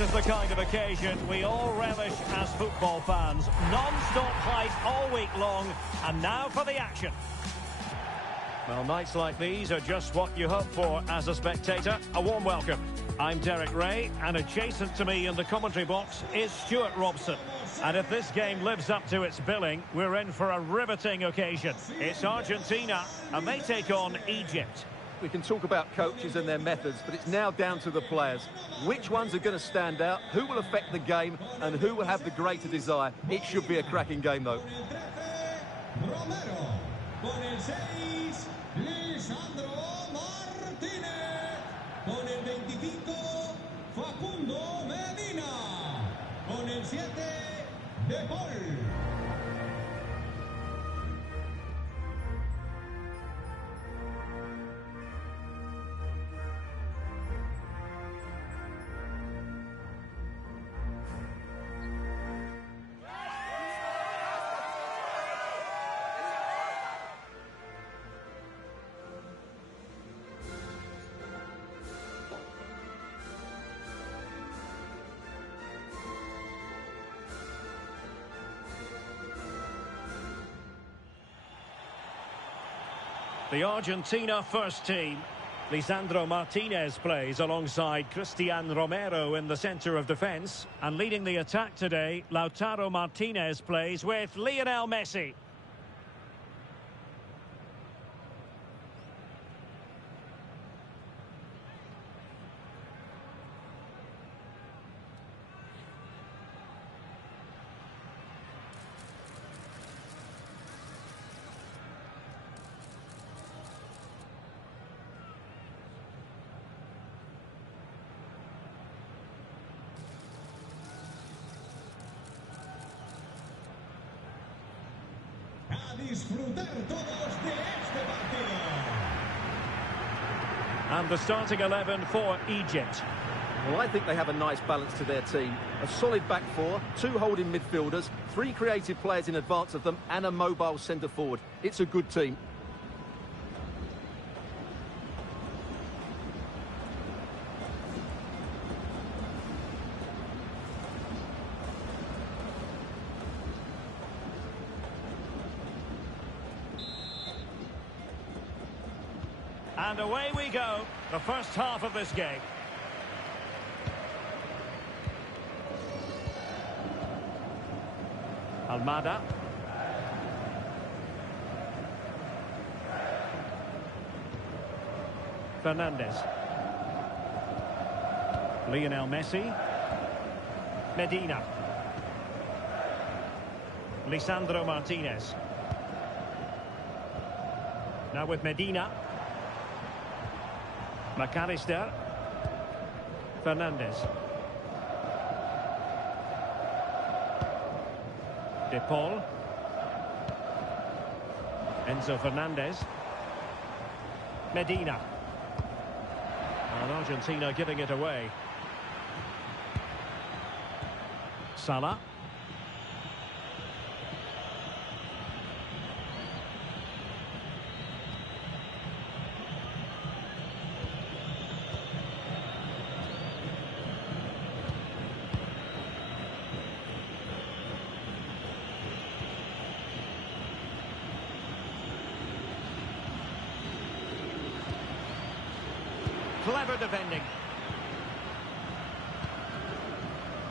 This is the kind of occasion we all relish as football fans. Non-stop hype all week long, and now for the action. Well, nights like these are just what you hope for as a spectator. A warm welcome. I'm Derek Ray, and adjacent to me in the commentary box is Stuart Robson. And if this game lives up to its billing, we're in for a riveting occasion. It's Argentina, and they take on Egypt. We can talk about coaches and their methods, but it's now down to the players. Which ones are going to stand out, who will affect the game, and who will have the greater desire. It should be a cracking game, though. Con el 6, Lisandro Martínez. Con el 25, Facundo Medina. Con el 7, De Paul. The Argentina first team. Lisandro Martinez plays alongside Cristian Romero in the centre of defence. And leading the attack today, Lautaro Martinez plays with Lionel Messi. Disfrutar todos de este partido. And the starting 11 for Egypt. Well, I think they have a nice balance to their team. A solid back four, 2 holding midfielders, 3 creative players in advance of them, and a mobile centre forward. It's a good team. And away we go, the first half of this game. Almada. Fernandez. Lionel Messi. Medina. Lisandro Martinez. Now with Medina. McAllister. Fernandez. De Paul. Enzo Fernandez. Medina. And Argentina giving it away. Salah. Clever defending.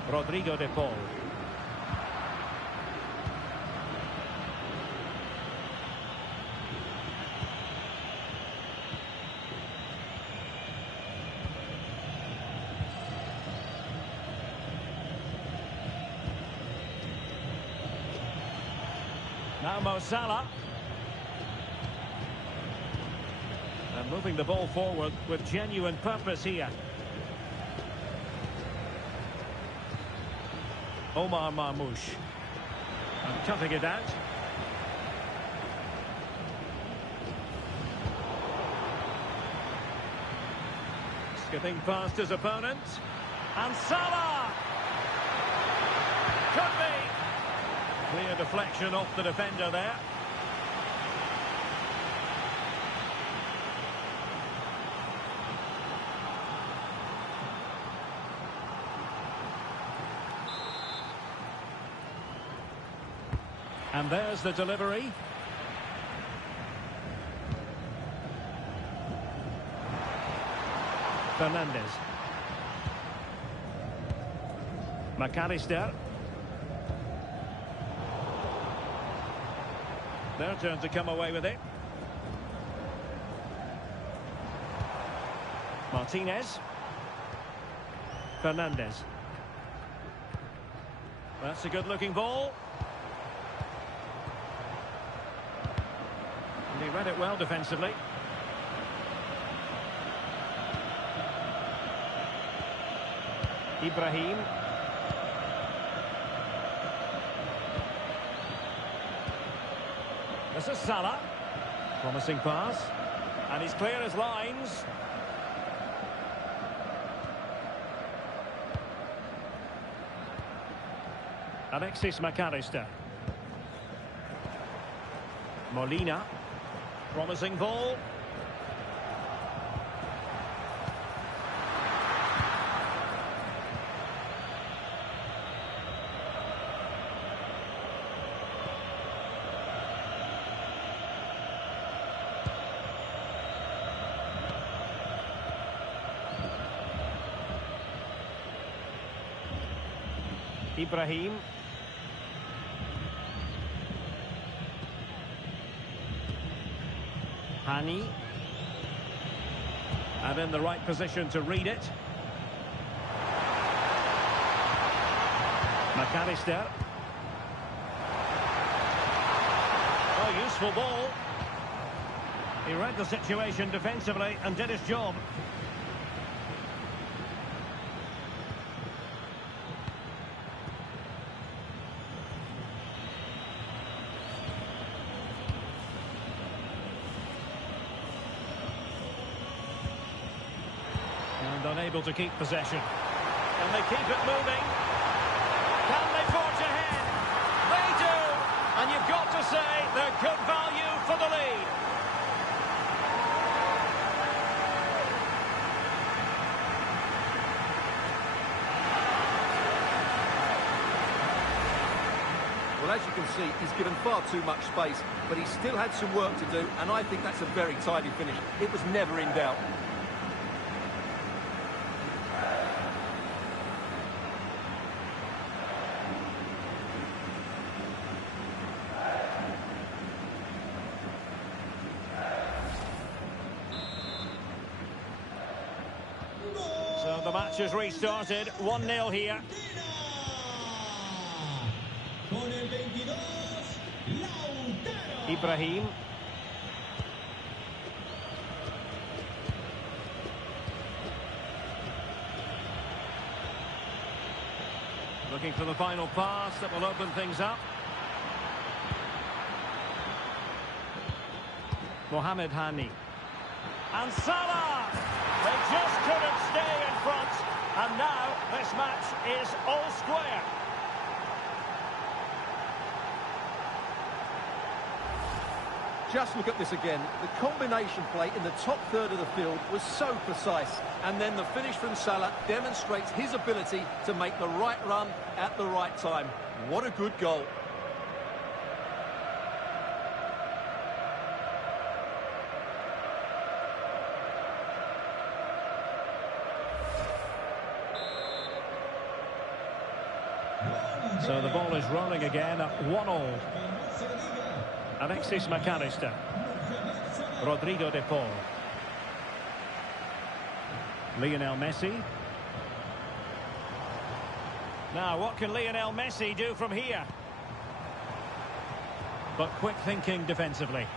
Rodrigo de Paul. Now Mo Salah. And moving the ball forward with genuine purpose here. Omar Marmoush. And cutting it out. Skipping past his opponent. And Salah! Could be! Clear deflection off the defender there. And there's the delivery. Fernandez. McAllister. Their turn to come away with it. Martinez. Fernandez. That's a good-looking ball. And he read it well defensively. Ibrahim. This is Salah. Promising pass. And he's clear as lines. Alexis McAllister. Molina. Promising ball. Ibrahim. Hani. And in the right position to read it. McAllister. Oh, useful ball. He read the situation defensively and did his job. Unable to keep possession. And they keep it moving. Can they forge ahead? They do! And you've got to say they're good value for the lead. Well, as you can see, he's given far too much space, but he still had some work to do, and I think that's a very tidy finish. It was never in doubt. So the match has restarted, 1-0 here. Con el 22, Lautaro. Ibrahim. Looking for the final pass that will open things up. Mohamed Hani. And Salah! They just couldn't stay in front. And now this match is all square. Just look at this again. The combination play in the top third of the field was so precise. And then the finish from Salah demonstrates his ability to make the right run at the right time. What a good goal. So the ball is rolling again at 1-1. Alexis McAllister. Rodrigo de Paul. Lionel Messi. Now, what can Lionel Messi do from here? But quick thinking defensively.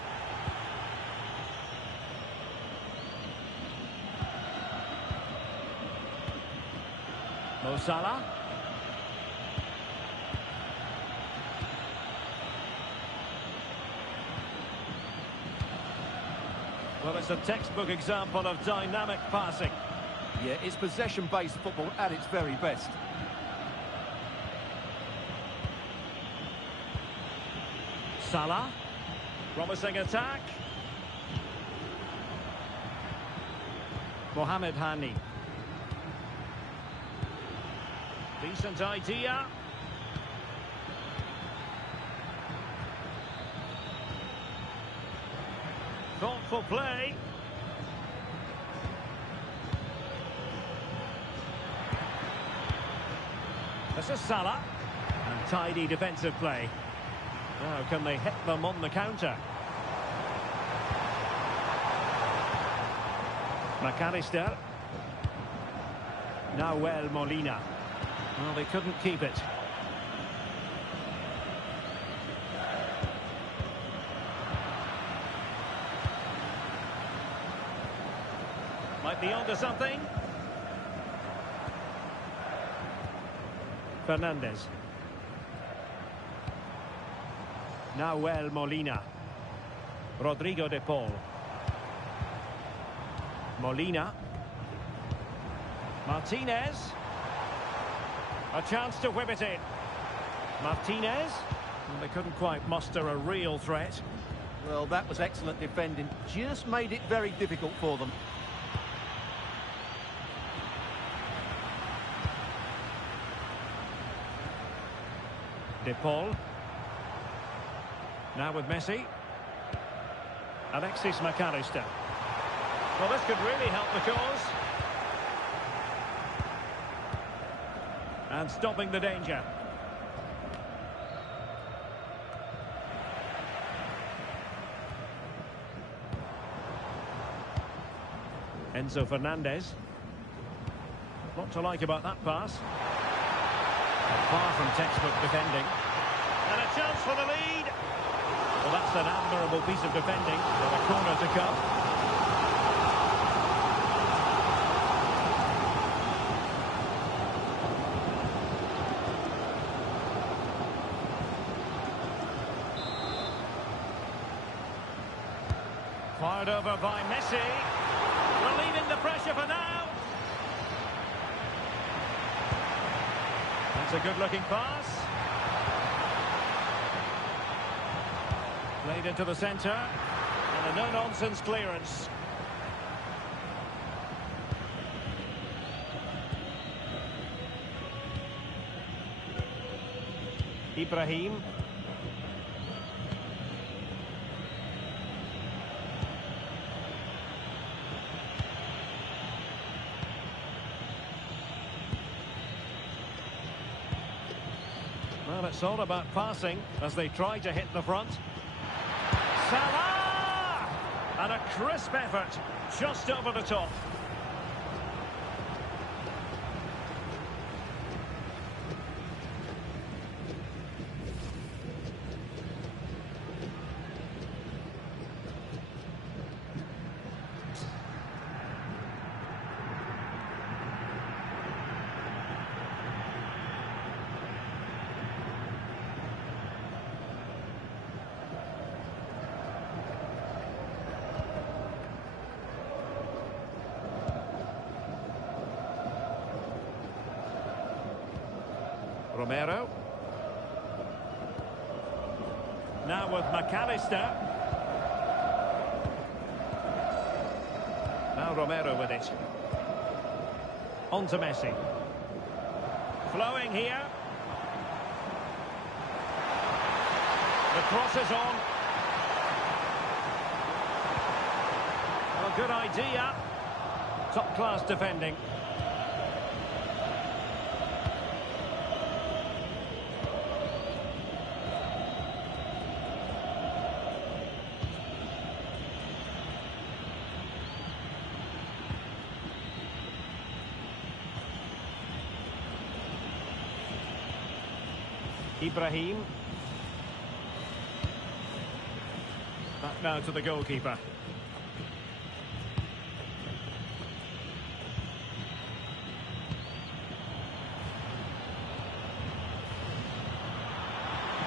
Mo Salah. Well, it's a textbook example of dynamic passing. Yeah, it's possession-based football at its very best. Salah. Promising attack. Mohamed Hani. Decent idea. skillful play. This is Salah. And tidy defensive play. Now can they hit them on the counter? McAllister. Now Molina. Well, they couldn't keep it. Might be onto something. Fernandez. Now Molina. Rodrigo de Paul. Molina. Martinez. A chance to whip it in. Martinez. Well, they couldn't quite muster a real threat. Well, that was excellent defending. Just made it very difficult for them. De Paul. Now with Messi. Alexis McAllister. Well, this could really help the cause. And stopping the danger. Enzo Fernandez. What to like about that pass? Far from textbook defending. And a chance for the lead. Well, that's an admirable piece of defending. With a corner to come. Fired over by Messi. Relieving the pressure for now. That's a good-looking pass. Played into the centre. And a no-nonsense clearance. Ibrahim. Well, it's all about passing as they try to hit the front. Salah! And a crisp effort just over the top. Romero. Now with McAllister. Now Romero with it. On to Messi. Flowing here. The cross is on. Well, good idea. Top-class defending. Ibrahim. Back now to the goalkeeper.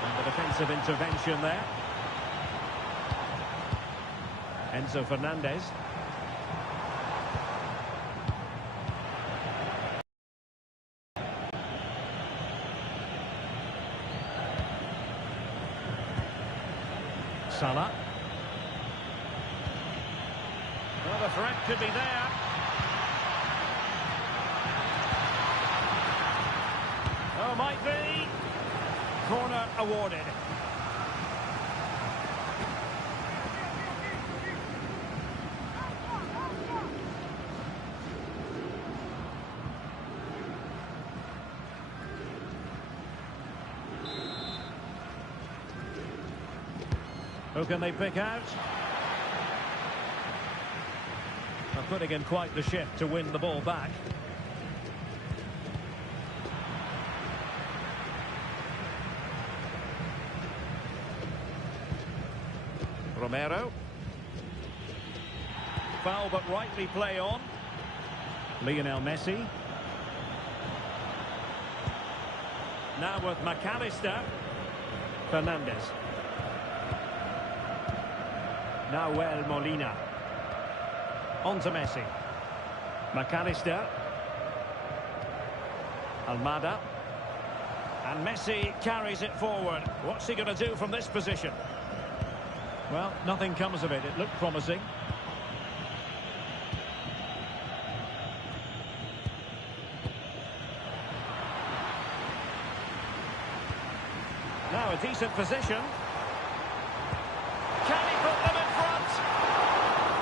And the defensive intervention there. Enzo Fernandez. Salah. Well, the threat could be there. Oh, might be. Corner awarded. Who can they pick out? They're putting in quite the shift to win the ball back. Romero. Foul but rightly play on. Lionel Messi. Now with McAllister. Fernandez. Nahuel Molina. On to Messi. McAllister. Almada. And Messi carries it forward. What's he going to do from this position? Well, nothing comes of it. It looked promising. Now a decent position. Can he put them in front?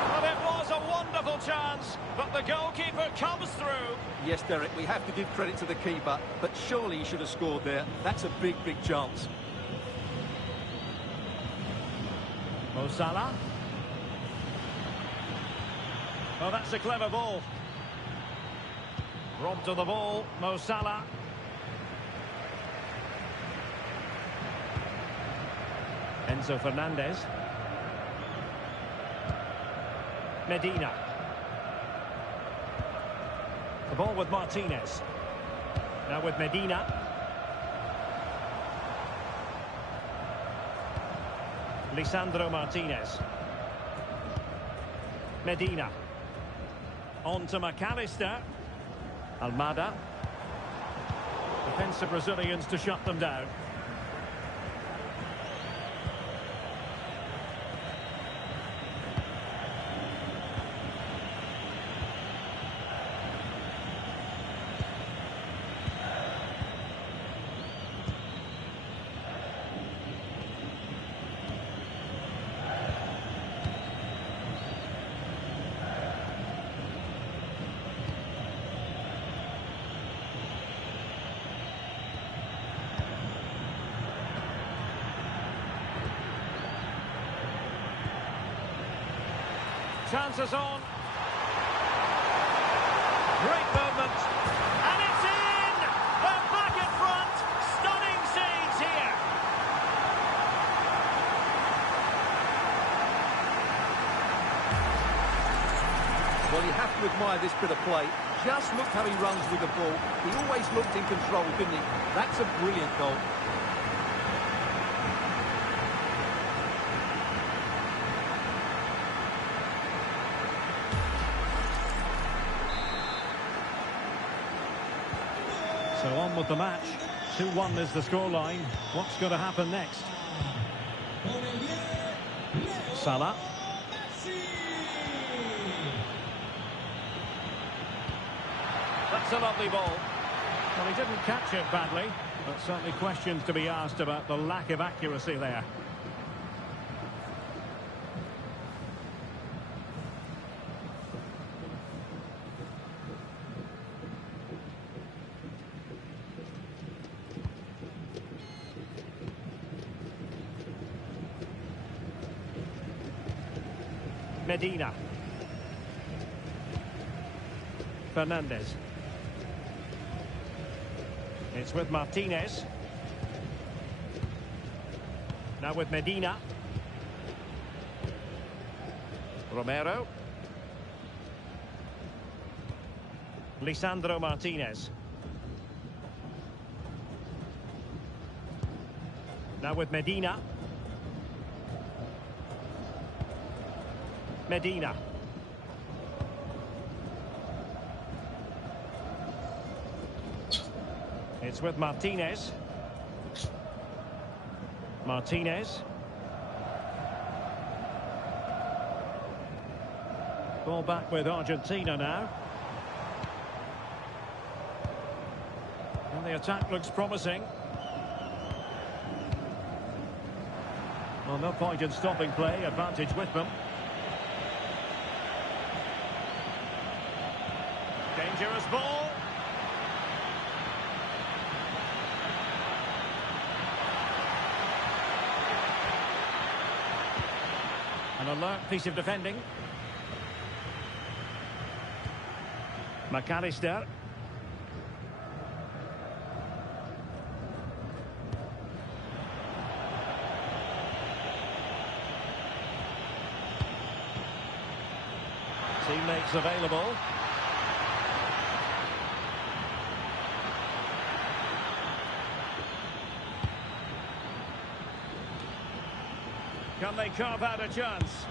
Well, it was a wonderful chance, but the goalkeeper comes through. Yes, Derek, we have to give credit to the keeper, but surely he should have scored there. That's a big, big chance. Mo Salah. Oh, that's a clever ball. Robbed of the ball, Mo Salah. Enzo Fernandez. Medina. The ball with Martinez. Now with Medina. Lisandro Martinez. Medina. On to McAllister. Almada. Defensive Brazilians to shut them down. Chances on. Great movement. And it's in! They're back in front. Stunning scenes here. Well, you have to admire this bit of play. Just look how he runs with the ball. He always looked in control, didn't he? That's a brilliant goal. So on with the match. 2-1 is the scoreline. What's going to happen next? Salah. That's a lovely ball. Well, he didn't catch it badly, but certainly questions to be asked about the lack of accuracy there. Medina. Fernandez. It's with Martinez. Now with Medina. Romero. Lisandro Martinez. Now with Medina. Medina. It's with Martinez. Martinez. Ball back with Argentina now. And the attack looks promising. Well, no point in stopping play. Advantage with them. Dangerous ball. An alert piece of defending. McAllister. Teammates available. Can they carve out a chance?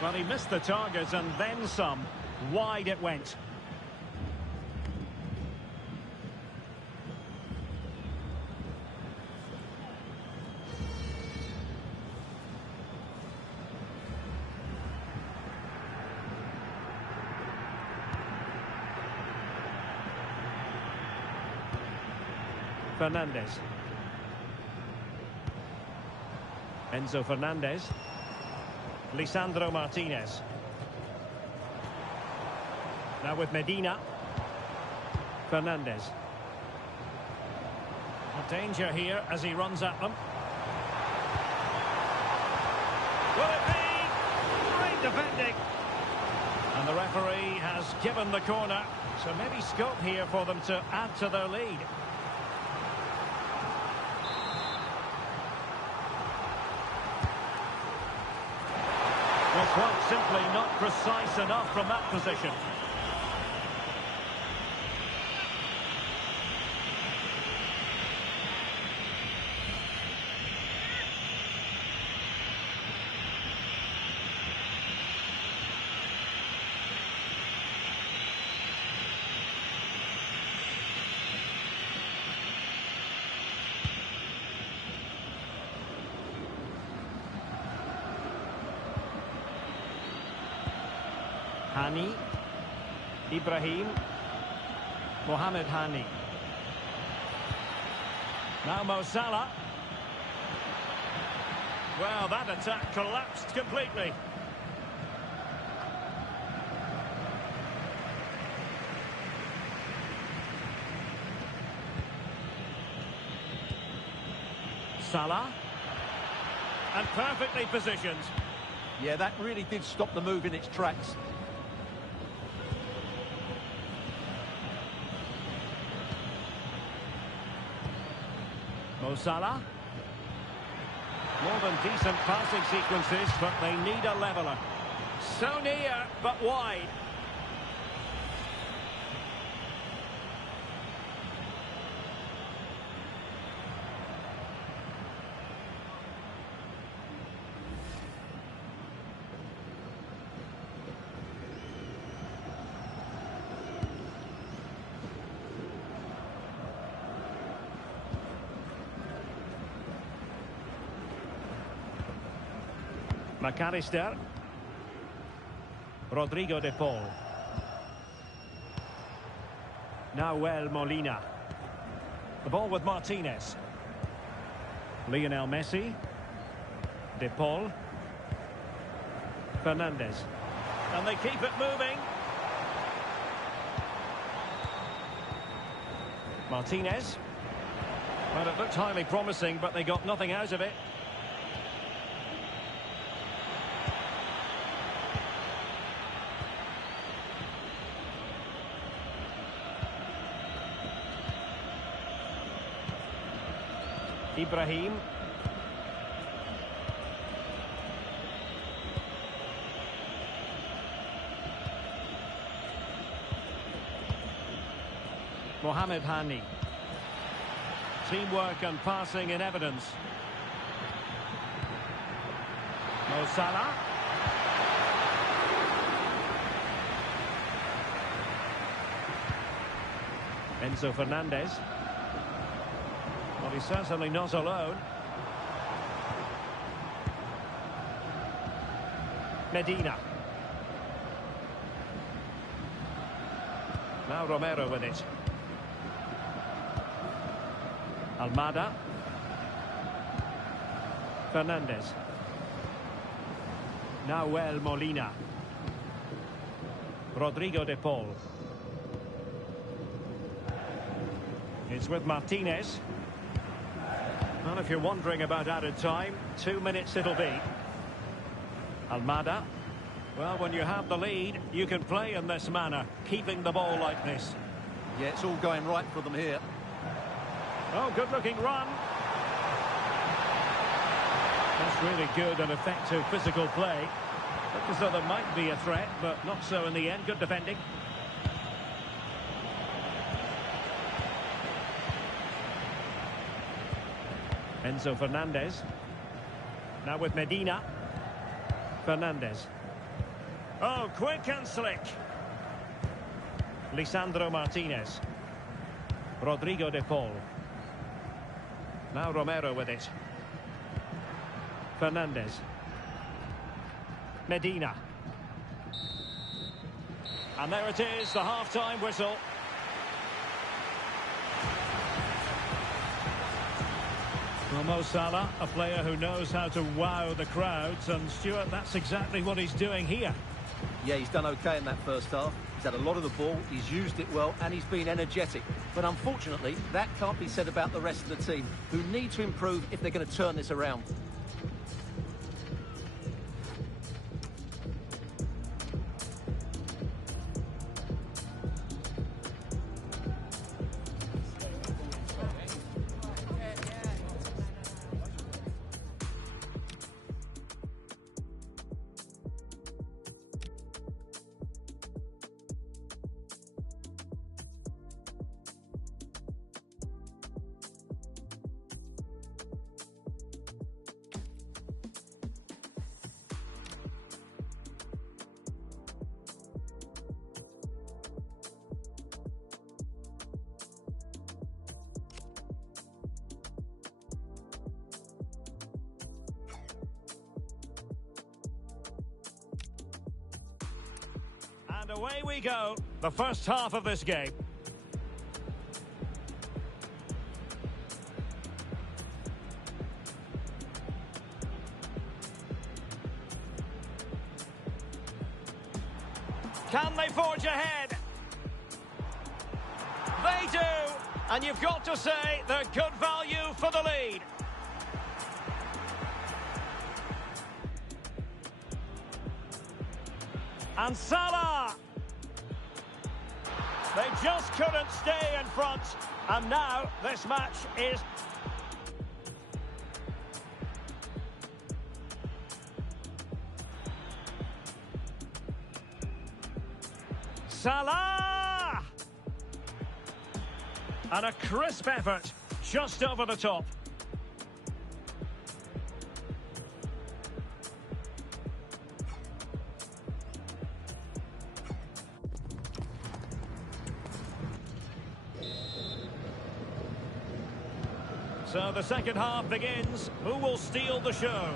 Well, he missed the target and then some. Wide it went. Fernandez. Enzo Fernandez. Lisandro Martinez. Now with Medina. Fernandez. A danger here as he runs at them. Will it be? Great defending. And the referee has given the corner. So maybe scope here for them to add to their lead. Well, quite simply not precise enough from that position. Hani, Ibrahim, Mohamed Hani. Now Mo Salah. Well, that attack collapsed completely. Salah. And perfectly positioned. Yeah, that really did stop the move in its tracks. Mo Salah. More than decent passing sequences, but they need a leveller. So near, but wide. McAllister. Rodrigo de Paul. Nahuel Molina. The ball with Martinez. Lionel Messi. De Paul. Fernandez. And they keep it moving. Martinez. Well, it looked highly promising, but they got nothing out of it. Ibrahim. Mohamed Hani. Teamwork and passing in evidence. Mo Salah. Enzo Fernandez. Well, he's certainly not alone. Medina. Now Romero with it. Almada. Fernandez. Nahuel Molina. Rodrigo de Paul. It's with Martinez. Well, if you're wondering about added time, 2 minutes it'll be. Almada. Well, when you have the lead, you can play in this manner, keeping the ball like this. Yeah, it's all going right for them here. Oh, good-looking run. That's really good and effective physical play. Looked as though there might be a threat, but not so in the end. Good defending. Enzo Fernandez. Now with Medina. Fernandez. Oh, quick and slick. Lisandro Martinez. Rodrigo de Paul. Now Romero with it. Fernandez. Medina. And there it is, the half-time whistle. Well, Mo Salah, a player who knows how to wow the crowds, and Stuart, that's exactly what he's doing here. Yeah, he's done okay in that first half. He's had a lot of the ball, he's used it well, and he's been energetic. But unfortunately, that can't be said about the rest of the team, who need to improve if they're going to turn this around. And away we go, the first half of this game. Can they forge ahead? They do! And you've got to say they're good value for the lead. And Salah! They just couldn't stay in front. And now this match is... Salah! And a crisp effort, just over the top. So the second half begins. Who will steal the show?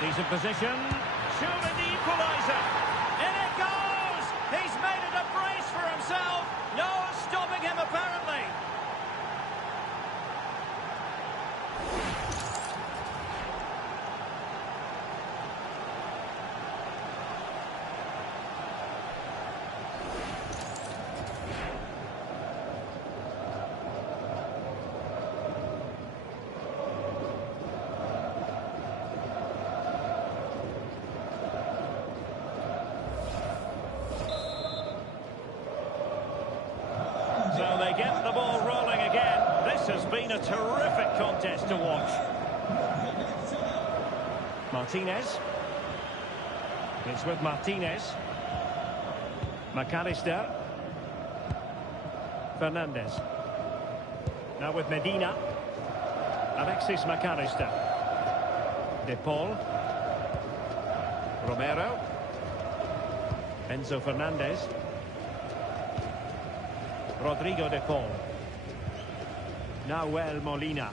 Decent position. Surely the equaliser. In it goes! He's made it a brace for himself. No one's stopping him, apparently. So they get the ball rolling again. This has been a terrific contest to watch. Martinez. It's with Martinez. McAllister. Fernandez. Now with Medina. Alexis McAllister. De Paul. Romero. Enzo Fernandez. Rodrigo de Paul. Nahuel Molina.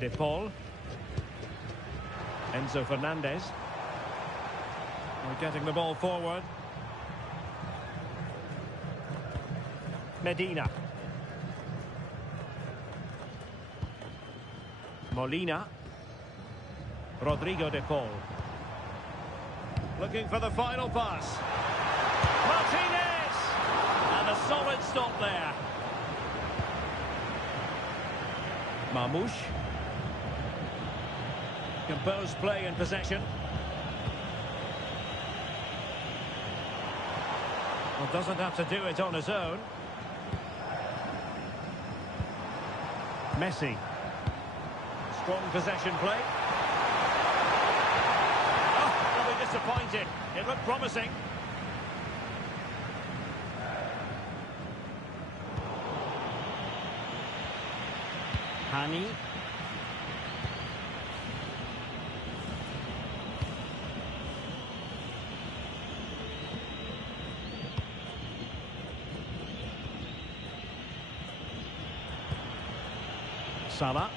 De Paul. Enzo Fernandez. We're getting the ball forward. Medina. Molina. Rodrigo de Paul. Looking for the final pass. Martinez! And a solid stop there. Marmoush. Composed play in possession. Well, doesn't have to do it on his own. Messi. Strong possession play. Oh, they'll be disappointed. It looked promising. Hani. Salah.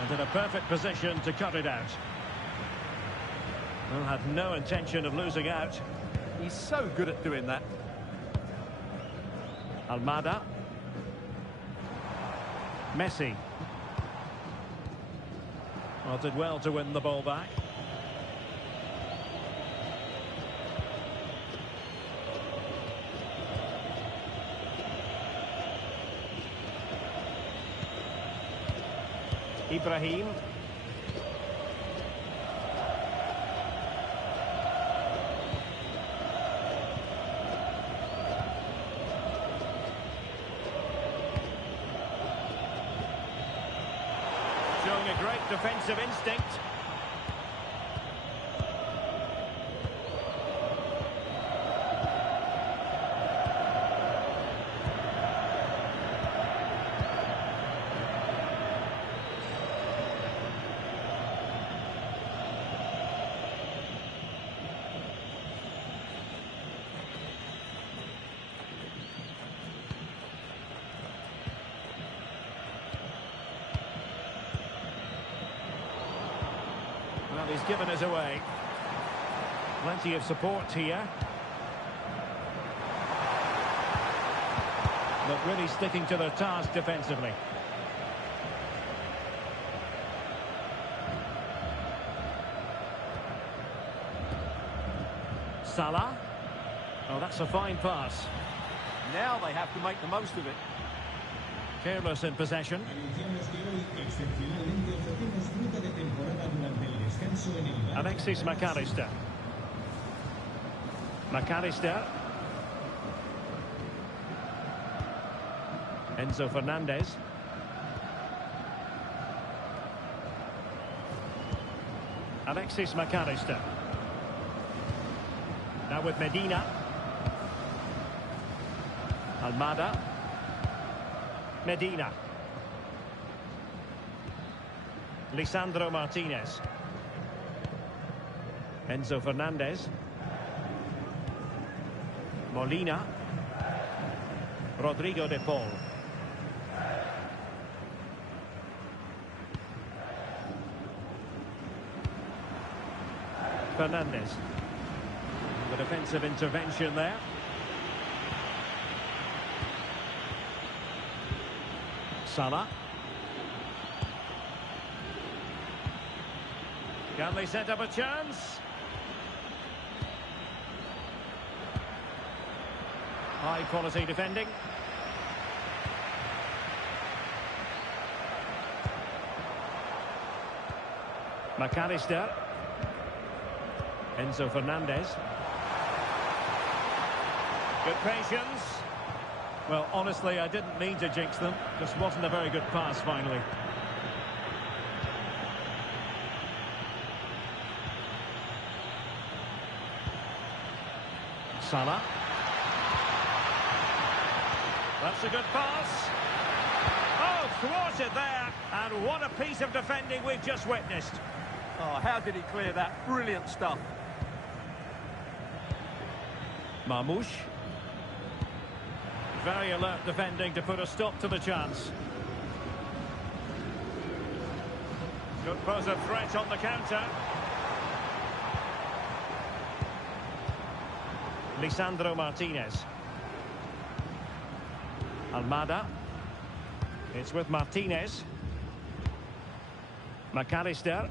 And in a perfect position to cut it out. Well, had no intention of losing out. He's so good at doing that. Almada. Messi. Well, did well to win the ball back. Ibrahim. Showing a great defensive instinct. Well, he's given us away. Plenty of support here. But really sticking to their task defensively. Salah. Oh, that's a fine pass. Now they have to make the most of it. Careless in possession. Anunciamos que hoy, excepcionalmente, ofrecemos fruta de temporada durante el descanso en el bar. Alexis McAllister. McAllister. Enzo Fernandez. Alexis McAllister. Now with Medina. Almada. Medina. Lisandro Martinez. Enzo Fernandez. Molina. Rodrigo de Paul. Fernandez. The defensive intervention there. Salah. Can they set up a chance? High quality defending. McAllister. Enzo Fernandez. Good patience. Well, honestly, I didn't mean to jinx them. Just wasn't a very good pass, finally. Salah. That's a good pass. Oh, thwarted there. And what a piece of defending we've just witnessed. Oh, how did he clear that? Brilliant stuff. Marmoush. Very alert defending to put a stop to the chance. Could pose a threat on the counter. Lisandro Martinez. Almada. It's with Martinez. McAllister.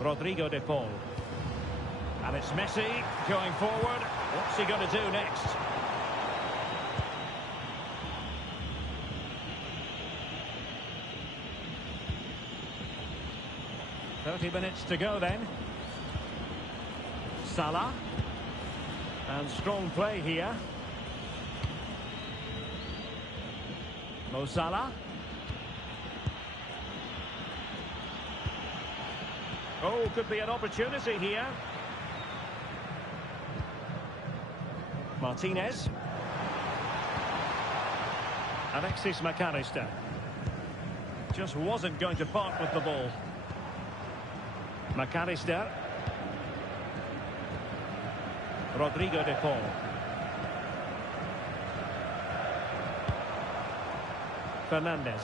Rodrigo de Paul. And it's Messi going forward. What's he going to do next? .30 to go then. Salah. And strong play here. Mo Salah. Oh, could be an opportunity here. Martinez. Alexis McAllister. Just wasn't going to part with the ball. McAllister. Rodrigo de Paul. Fernandez.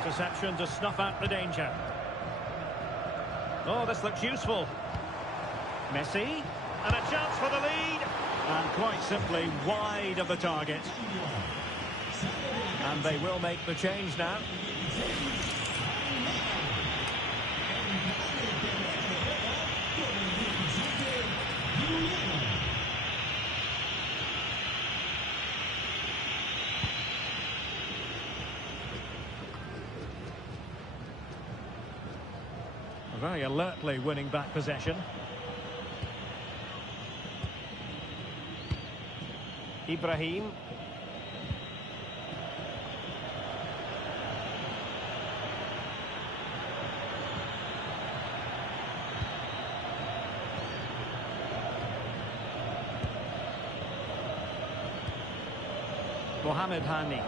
Interception to snuff out the danger. Oh, this looks useful. Messi. And a chance for the lead. And quite simply wide of the target. And they will make the change now. Very alertly winning back possession. Ibrahim. Mohamed Hani.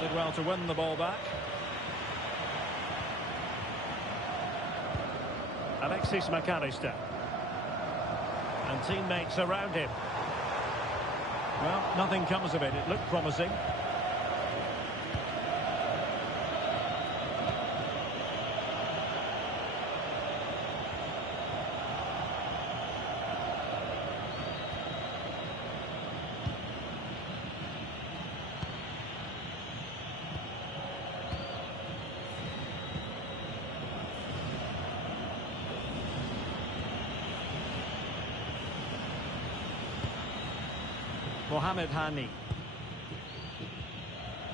Did well to win the ball back. Alexis McAllister. And teammates around him. Well, nothing comes of it. It looked promising. Mohamed Hani.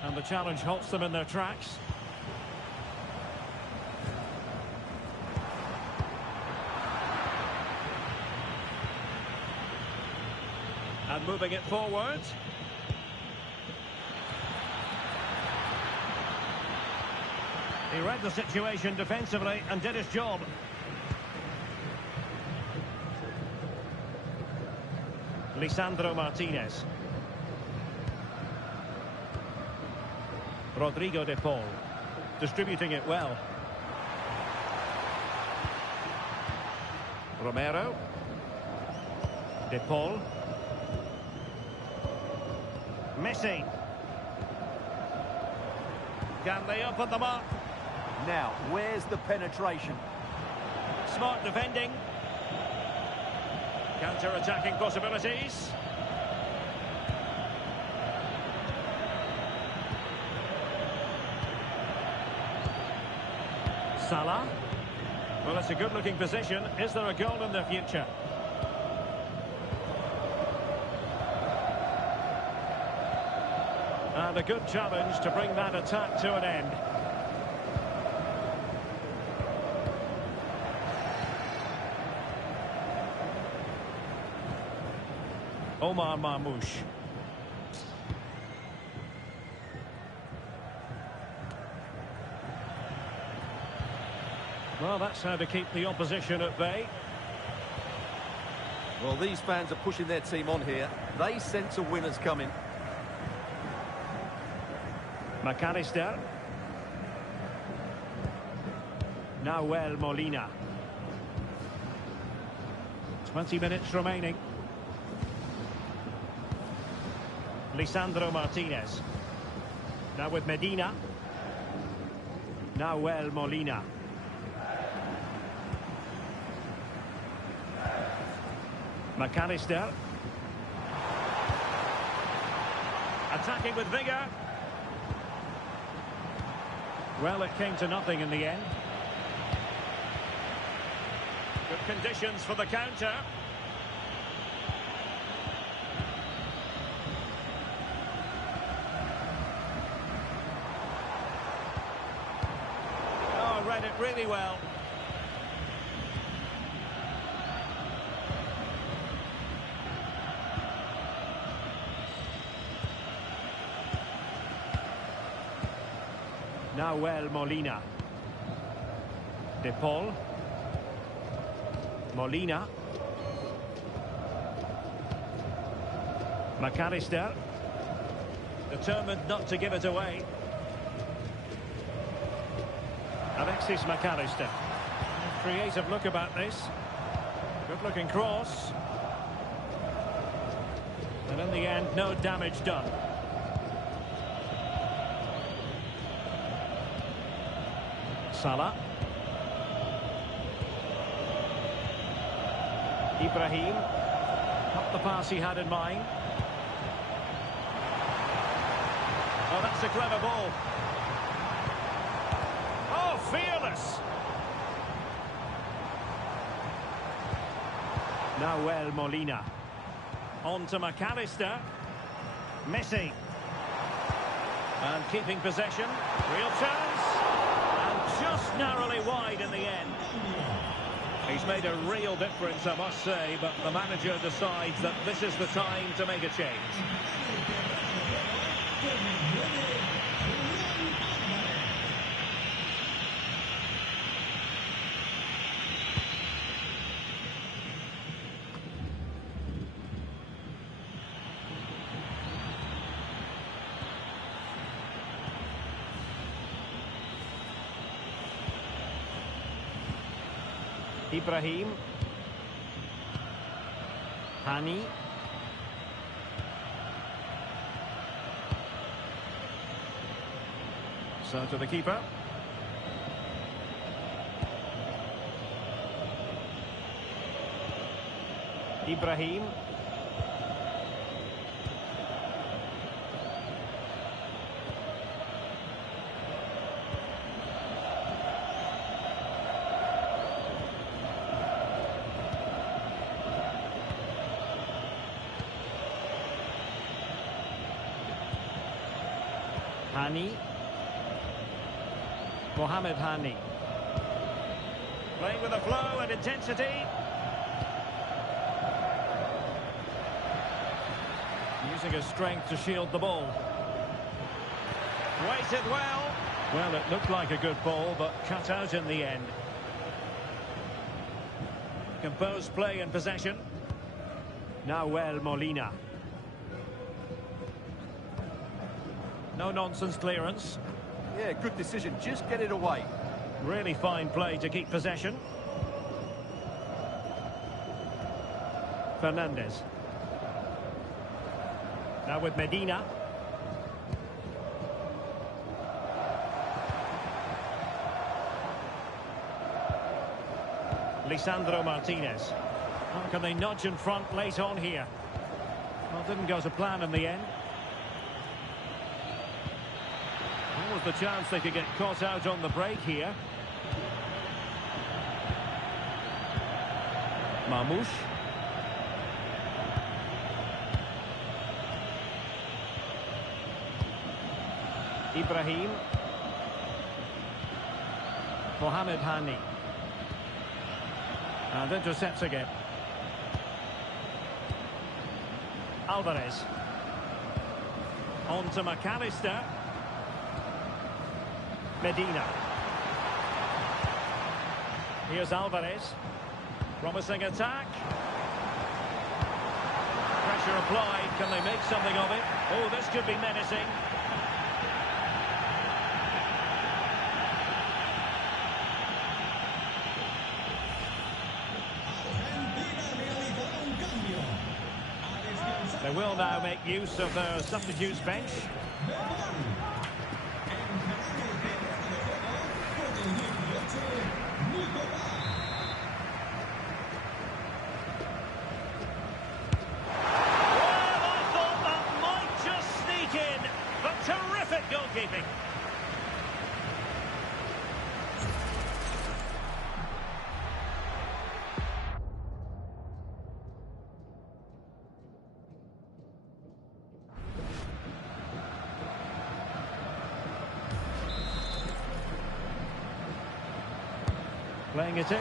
And the challenge halts them in their tracks. And moving it forward. He read the situation defensively and did his job. Lisandro Martinez. Rodrigo de Paul. Distributing it well. Romero. De Paul. Messi. Can they open them up? Now, where's the penetration? Smart defending. Counter-attacking possibilities. Salah. Well, it's a good-looking position. Is there a goal in the future? And a good challenge to bring that attack to an end. Omar Marmoush. Well, that's how to keep the opposition at bay. Well, these fans are pushing their team on here. They sense a winner's coming. McAllister. Nahuel Molina. 20 minutes remaining. Lisandro Martinez. Now with Medina. Nahuel Molina. McAllister. Attacking with vigour. Well, it came to nothing in the end. Good conditions for the counter. Oh, read it really well. Nahuel Molina. De Paul. Molina. McAllister. Determined not to give it away. Alexis McAllister. Creative look about this. Good looking cross. And in the end, no damage done. Salah. Ibrahim. Not the pass he had in mind. Oh, that's a clever ball. Oh, fearless. Nahuel Molina. On to McAllister. Messi. And keeping possession. Real chance. Just narrowly wide in the end. He's made a real difference, I must say, but the manager decides that this is the time to make a change. Ibrahim. Hani. So to the keeper. Ibrahim. Hani. Mohamed Hani. Playing with a flow and intensity. Using his strength to shield the ball. Weighted well. Well, it looked like a good ball, but cut out in the end. Composed play and possession. Nahuel Molina. No-nonsense clearance. Yeah, good decision. Just get it away. Really fine play to keep possession. Fernandez. Now with Medina. Lisandro Martinez. How can they nudge in front late on here? Well, didn't go to plan in the end. What was the chance they could get caught out on the break here? Mamouche. Ibrahim. Mohamed Hani. And intercepts again. Alvarez. On to McAllister. Medina. Here's Alvarez. Promising attack. Pressure applied. Can they make something of it? Oh, this could be menacing. They will now make use of their substitutes bench. Playing it in.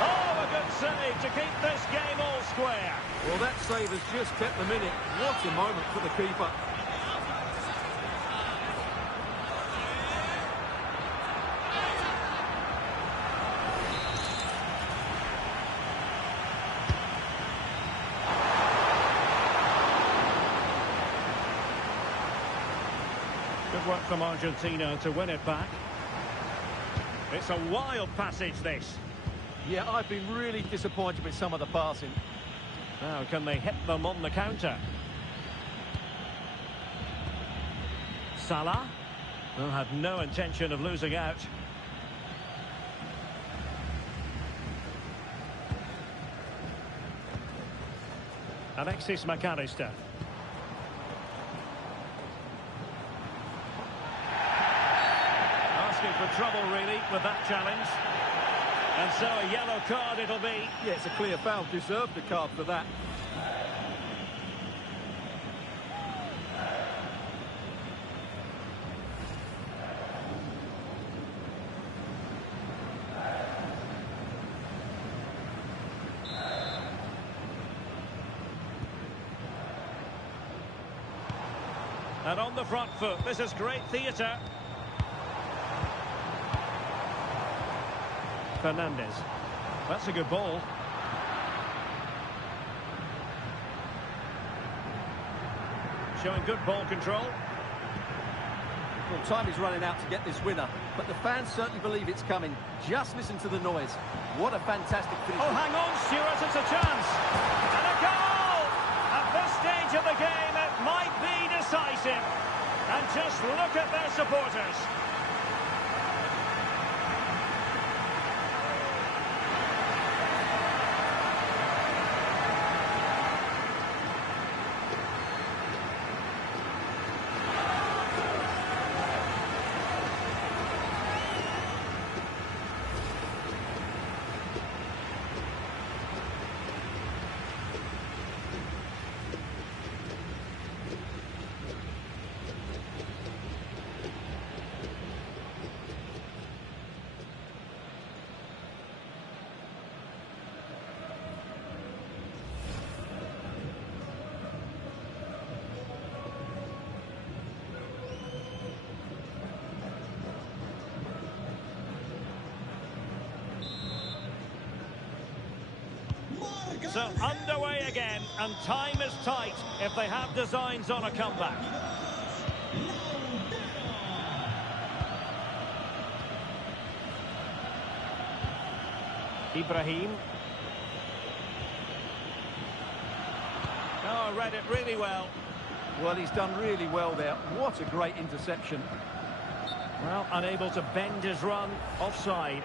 Oh, a good save to keep this game all square. Well, that save has just kept them in it. What a moment for the keeper. Good work from Argentina to win it back. It's a wild passage, this. Yeah, I've been really disappointed with some of the passing. Now, can they hit them on the counter? Salah, who had no intention of losing out. Alexis McAllister. Asking for trouble, really, with that challenge. And so a yellow card it'll be. Yeah, it's a clear foul. Deserved a card for that. And on the front foot, this is great theatre. Fernandez. That's a good ball. Showing good ball control. Well, time is running out to get this winner, but the fans certainly believe it's coming. Just listen to the noise. What a fantastic finish. Oh, hang on, Stuart, it's a chance. And a goal! At this stage of the game, it might be decisive. And just look at their supporters. So underway again, and time is tight if they have designs on a comeback. Ibrahim. Oh, read it really well. Well, he's done really well there. What a great interception. Well, unable to bend his run, offside.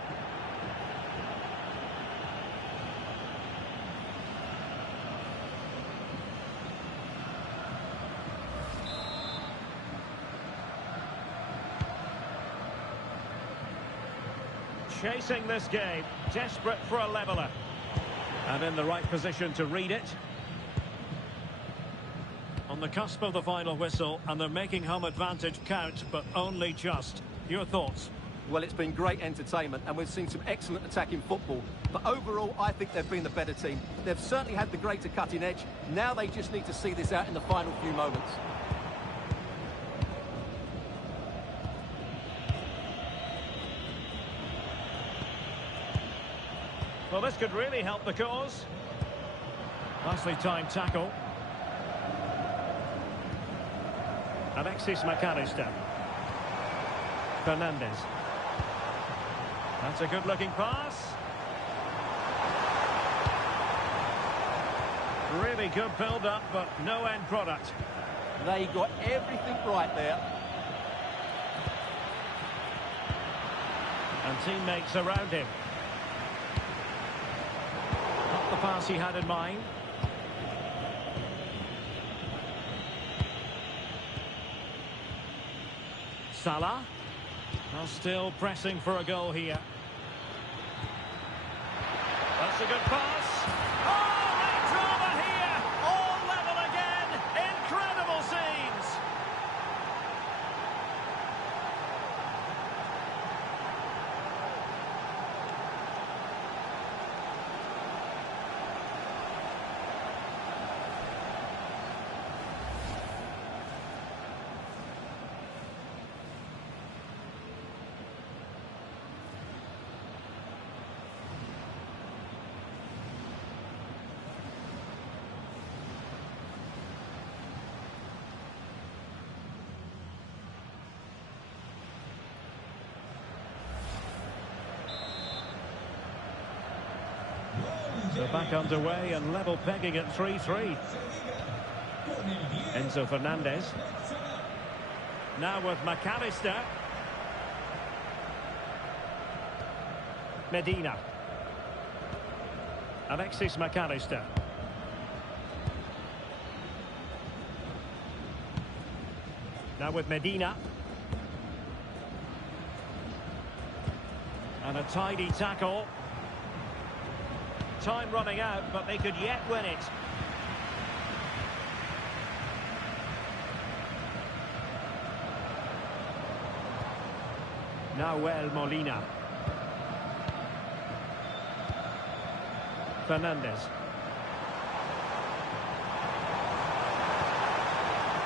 Chasing this game, desperate for a leveller. And in the right position to read it. On the cusp of the final whistle, and they're making home advantage count, but only just. Your thoughts? Well, it's been great entertainment, and we've seen some excellent attacking football. But overall, I think they've been the better team. They've certainly had the greater cutting edge. Now they just need to see this out in the final few moments. Well, this could really help the cause. Nicely timed tackle. Alexis McAllister. Fernandez. That's a good-looking pass. Really good build-up, but no end product. They got everything right there. And teammates around him. Not the pass he had in mind. Salah. Well, still pressing for a goal here. That's a good pass. Oh, great drama here. All level again. Incredible scenes. They're back underway and level pegging at 3-3. Enzo Fernandez. Now with McAllister. Medina. Alexis McAllister. Now with Medina. And a tidy tackle. Time running out, but they could yet win it. Nahuel Molina. Fernandez.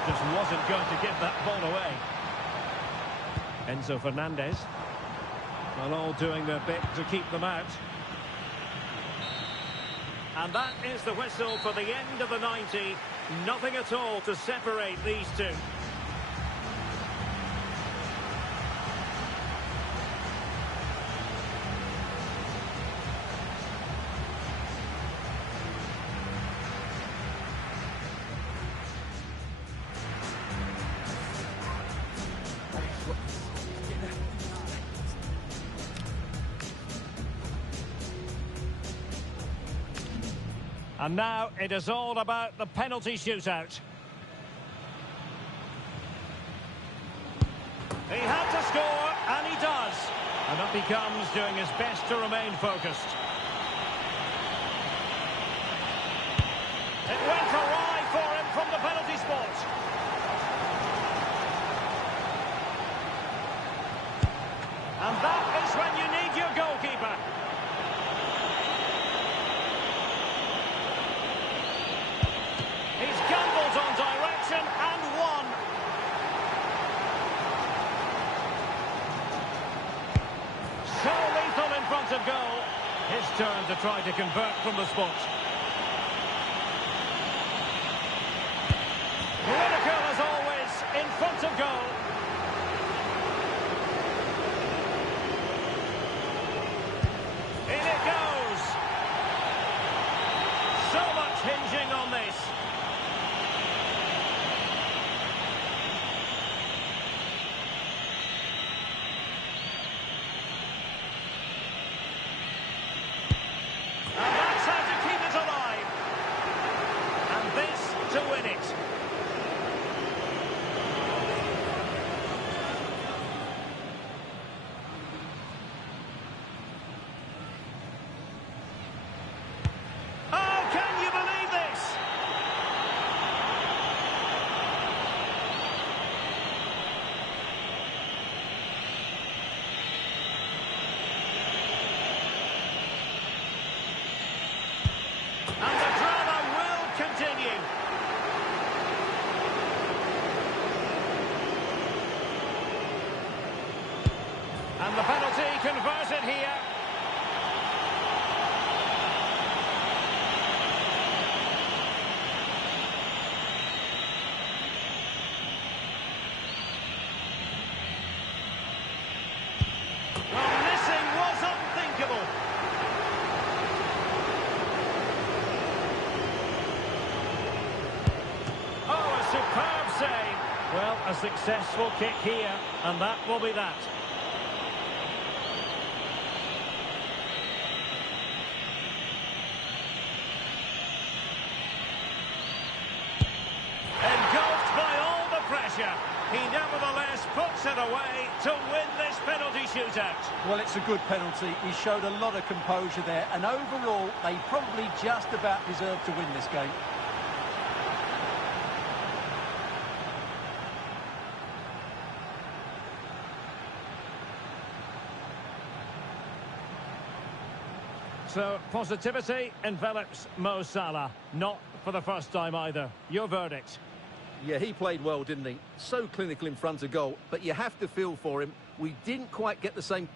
Just wasn't going to give that ball away. Enzo Fernandez. Well, all doing their bit to keep them out. And that is the whistle for the end of the 90. Nothing at all to separate these two. And now it is all about the penalty shootout. He had to score, and he does. And up he comes, doing his best to remain focused. It went awry for him from the penalty spot. And that is when you need your goalkeeper. He's gambled on direction and won. So lethal in front of goal. His turn to try to convert from the spot. Critical as always in front of goal. In it goes. So much hinging on this. To win it. Oh, can you believe this? And the drama will continue. And the penalty converted here. Well, missing was unthinkable. Oh, a superb save. Well, a successful kick here, and that will be that. He nevertheless puts it away to win this penalty shootout. Well, it's a good penalty. He showed a lot of composure there, and overall, they probably just about deserved to win this game. So, positivity envelops Mo Salah. Not for the first time either. Your verdict? Yeah, he played well, didn't he? So clinical in front of goal, but you have to feel for him. We didn't quite get the same...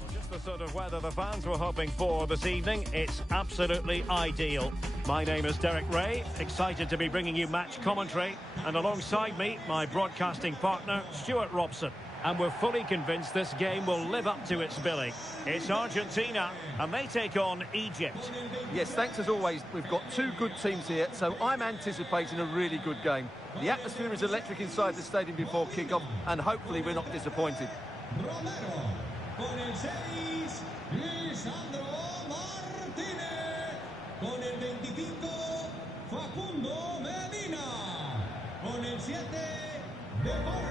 Well, just the sort of weather the fans were hoping for this evening. It's absolutely ideal. My name is Derek Ray, excited to be bringing you match commentary, and alongside me, my broadcasting partner, Stuart Robson. And we're fully convinced this game will live up to its billing. It's Argentina, and they take on Egypt. Yes, thanks as always. We've got two good teams here, so I'm anticipating a really good game. The atmosphere is electric inside the stadium before kick-off, and hopefully we're not disappointed. Romero, con el 6, Lisandro Martínez, con el 25, Facundo Medina, con el 7, De Paul.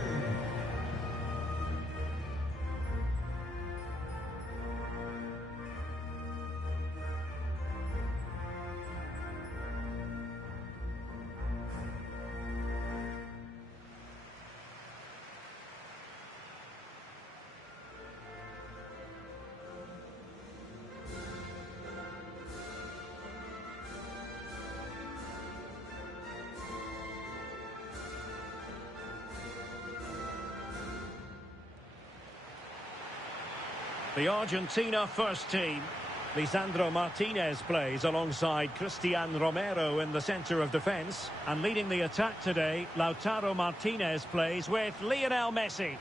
The Argentina first team. Lisandro Martinez plays alongside Cristian Romero in the centre of defence. And leading the attack today, Lautaro Martinez plays with Lionel Messi.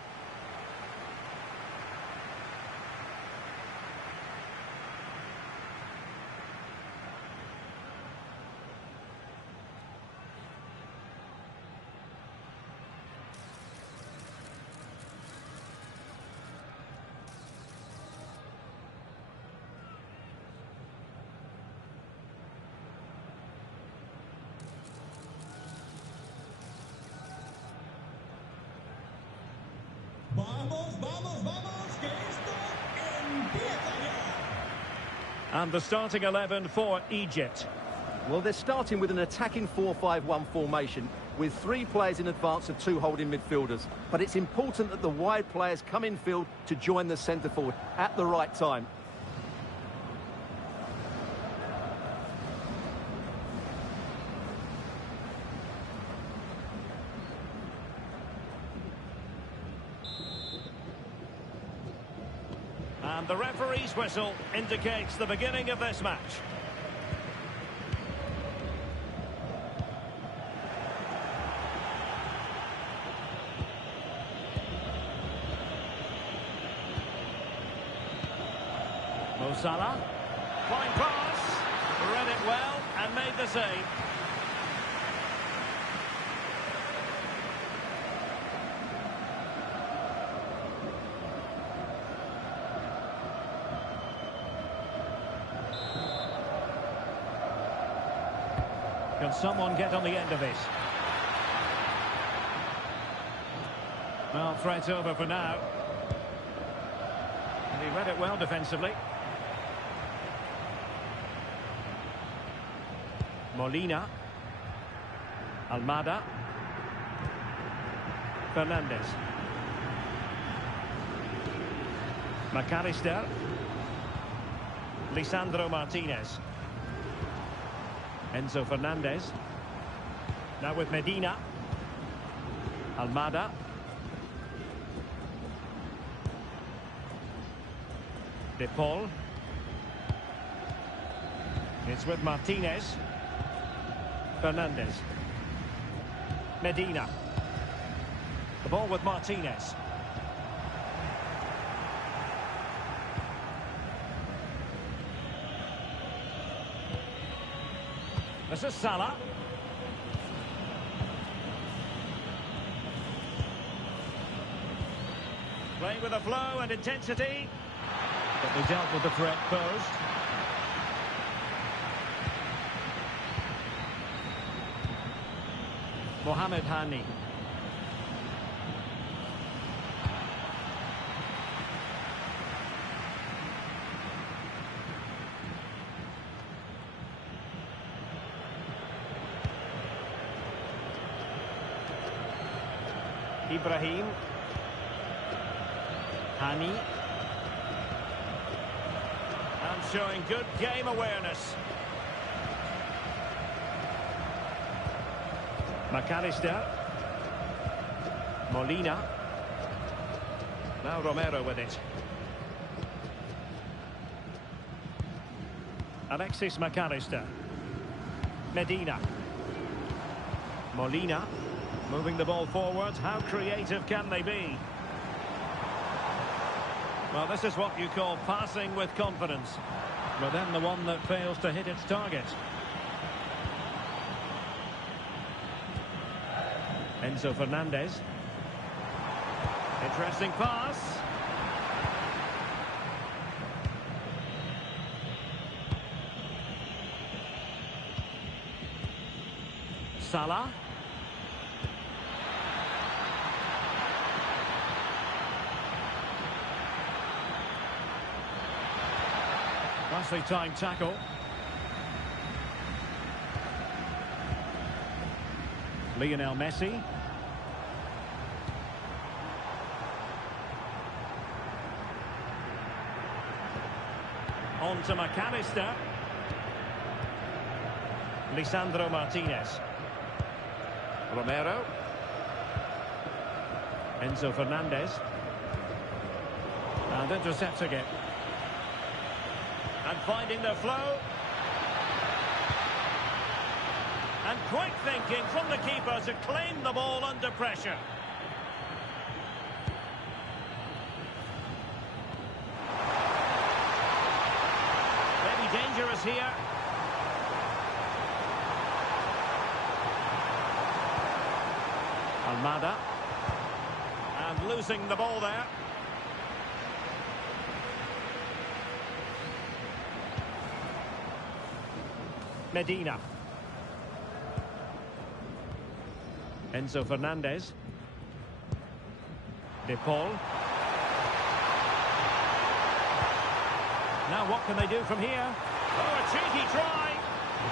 Vamos, vamos, vamos, que esto empieza ya. And the starting 11 for Egypt. Well, they're starting with an attacking 4-5-1 formation with 3 players in advance of 2 holding midfielders. But it's important that the wide players come in field to join the centre forward at the right time. And the referee's whistle indicates the beginning of this match. Mo Salah, fine pass, read it well and made the save. Can someone get on the end of this? Well, threat over for now. And he read it well defensively. Molina. Almada. Fernandez. McAllister. Lisandro Martinez. Enzo Fernandez. Now with Medina. Almada. De Paul. It's with Martinez. Fernandez. Medina. The ball with Martinez. This is Salah. Playing with a flow and intensity. But they dealt with the threat posed. Mohamed Hani. Ibrahim. Hani. And showing good game awareness. McAllister. Molina. Now Romero with it. Alexis McAllister. Medina. Molina. Moving the ball forwards. How creative can they be? Well, this is what you call passing with confidence. But then the one that fails to hit its target. Enzo Fernandez. Interesting pass. Salah. Nicely timed tackle. Lionel Messi. On to McAllister. Lisandro Martinez. Romero. Enzo Fernandez. And intercepts again. And finding the flow. And quick thinking from the keeper to claim the ball under pressure. Maybe dangerous here. Almada. And losing the ball there. Medina. Enzo Fernandez. De Paul. Now what can they do from here? Oh, a cheeky try.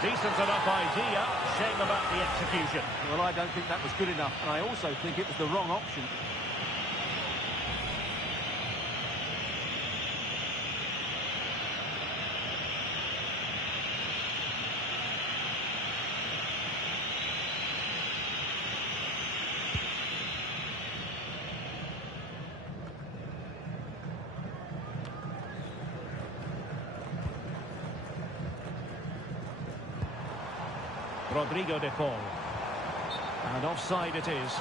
Decent enough idea. Shame about the execution. Well, I don't think that was good enough, and I also think it was the wrong option. Rodrigo de Paul. And offside it is.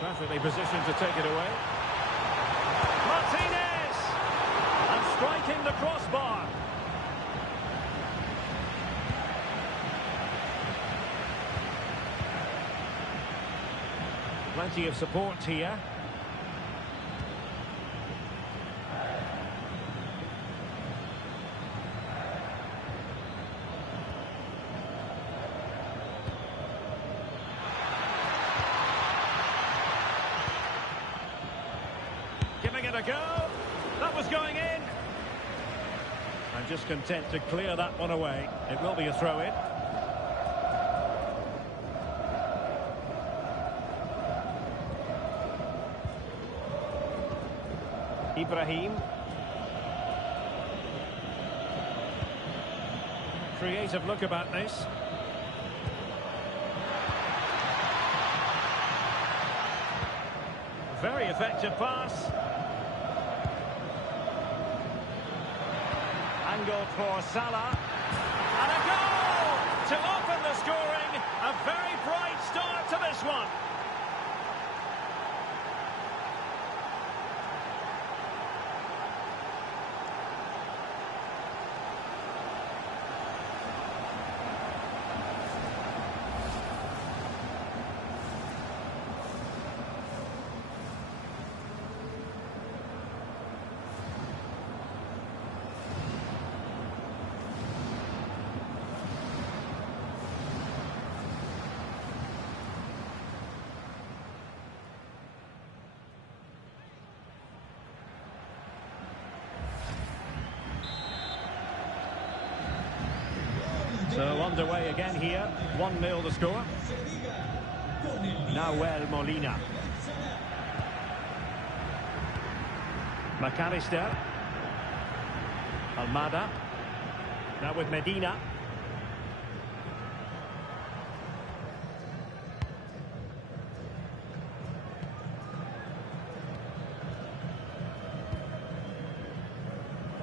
Perfectly positioned to take it away. Martinez! Striking the crossbar. Plenty of support here. Giving it a go. That was going in. I'm just content to clear that one away. It will be a throw-in. Ibrahim. Creative look about this. Very effective pass. Angled for Salah. And a goal to open the scoring. A very bright start to this one. So underway again here, 1-0 the score. Nahuel Molina. McAllister. Almada. Now with Medina.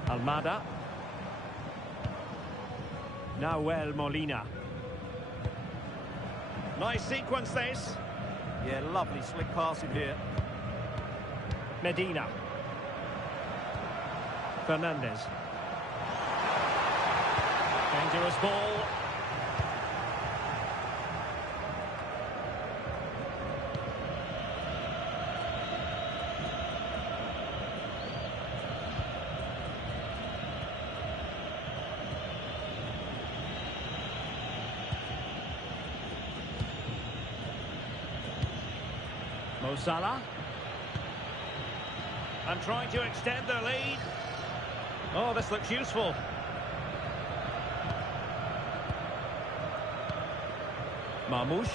Almada. Nahuel Molina. Nice sequence this. Yeah, lovely slick passing here. Medina. Fernandez. Dangerous ball. Mo Salah. And trying to extend their lead. Oh, this looks useful. Marmoush.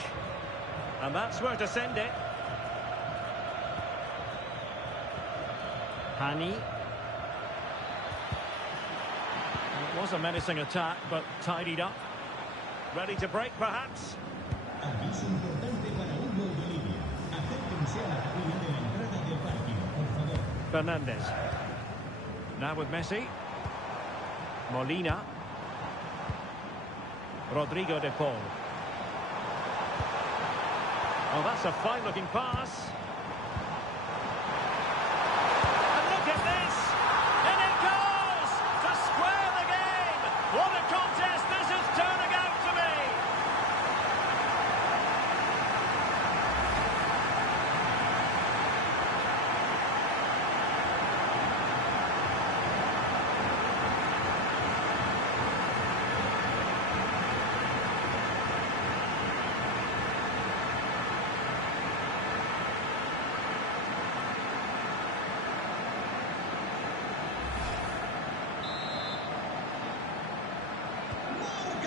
And that's where to send it. Hani. It was a menacing attack, but tidied up. Ready to break, perhaps? Aviso importante para un gol de Libia. Acérquense a la cabina de la entrada del parking, por favor. Fernandez. Now with Messi. Molina. Rodrigo de Paul. Oh, that's a fine-looking pass. And look at this! And it goes! To square the game! What a contest this is turning out to be!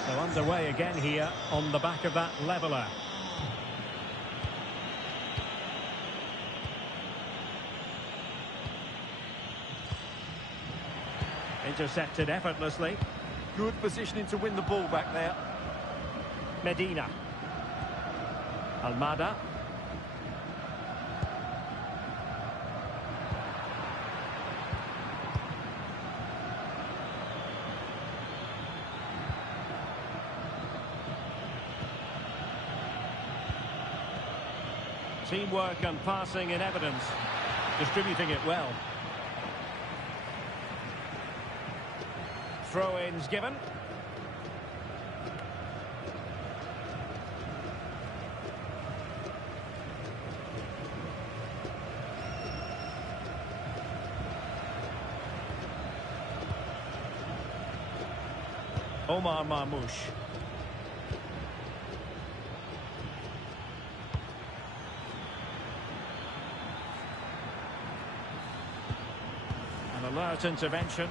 So underway again here on the back of that leveller. Intercepted effortlessly. Good positioning to win the ball back there. Medina. Almada. Teamwork and passing in evidence. Distributing it well. Throw-ins given. Omar Marmoush. An alert intervention.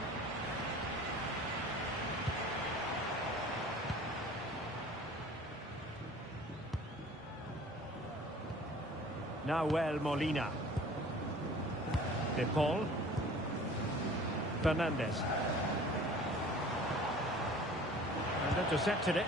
Nahuel Molina. De Paul. Fernandez. And intercepted it.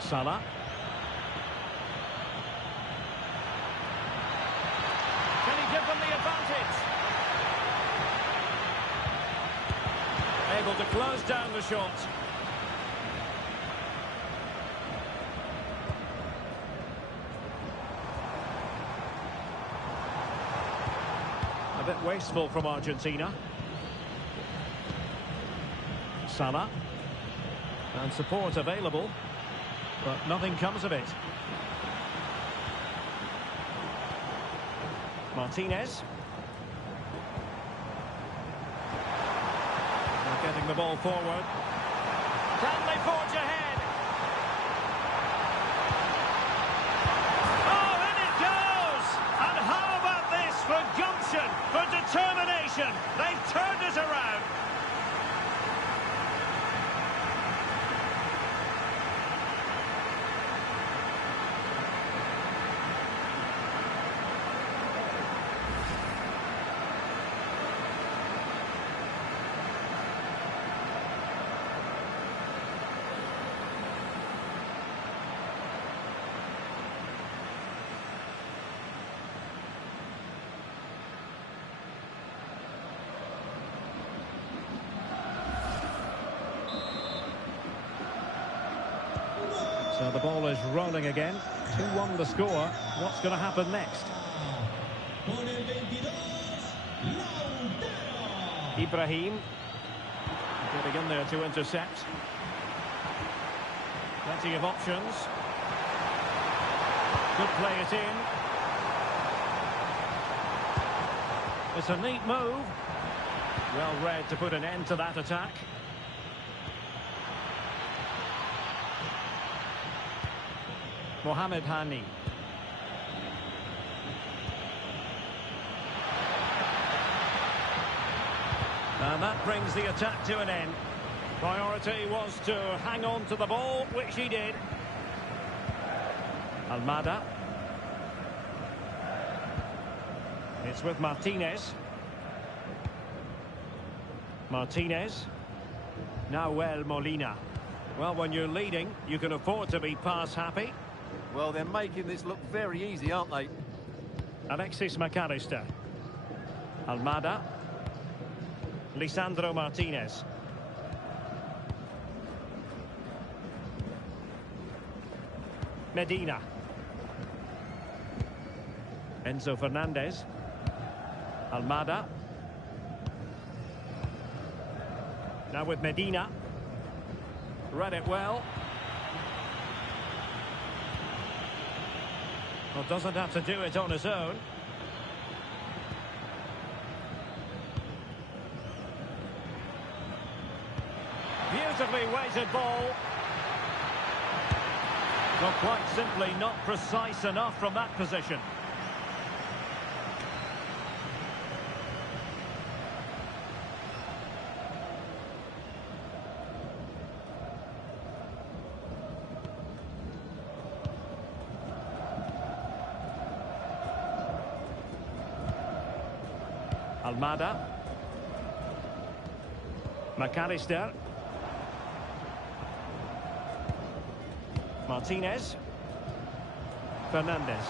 Salah. Can he give them the advantage? Able to close down the shot. A bit wasteful from Argentina. Salah. And support available. But nothing comes of it. Martinez. They're getting the ball forward. Can they forge ahead? Oh, in it goes! And how about this for gumption, for determination? They've turned it around. So the ball is rolling again. 2-1 the score. What's going to happen next? Con el 22, Lautaro. Ibrahim. Getting in there to intercept. Plenty of options. Could play it in. It's a neat move. Well read to put an end to that attack. Mohamed Hani. And that brings the attack to an end. Priority was to hang on to the ball, which he did. Almada. It's with Martinez. Martinez. Nahuel Molina. Well, when you're leading, you can afford to be pass happy. Well, they're making this look very easy, aren't they? Alexis McAllister. Almada. Lisandro Martinez. Medina. Enzo Fernandez. Almada. Now with Medina. Read it well. Well, doesn't have to do it on his own. Beautifully weighted ball. Well, quite simply not precise enough from that position. Almada. McAllister. Martinez. Fernandez.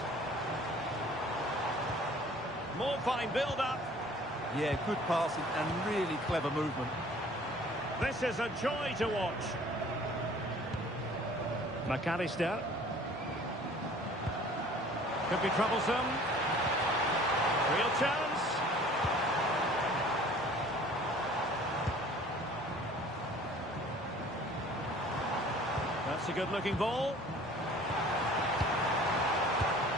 More fine build-up. Yeah, good passing and really clever movement. This is a joy to watch. McAllister. Could be troublesome. Real chance. That's a good-looking ball.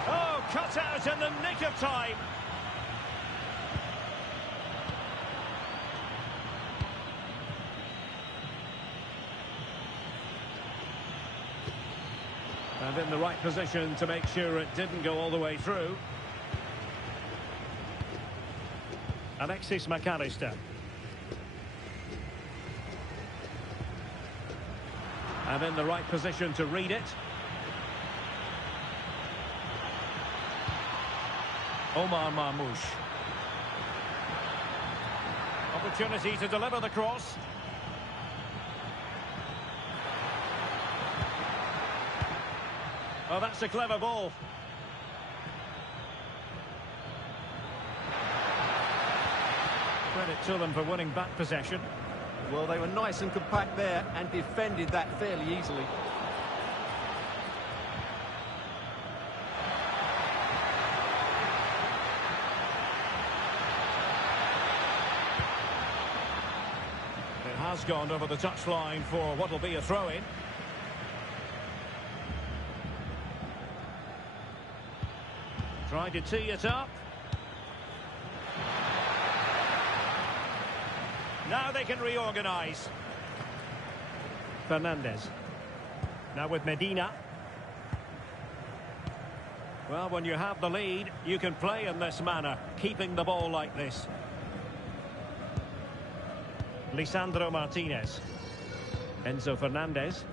Oh, cut out in the nick of time. And in the right position to make sure it didn't go all the way through. Alexis McAllister. And in the right position to read it. Omar Marmoush. Opportunity to deliver the cross. Oh, that's a clever ball. Credit to them for winning back possession. Well, they were nice and compact there and defended that fairly easily. It has gone over the touchline for what will be a throw-in. Tried to tee it up. Now they can reorganise. Fernandez. Now with Medina. Well, when you have the lead, you can play in this manner, keeping the ball like this. Lisandro Martinez. Enzo Fernandez.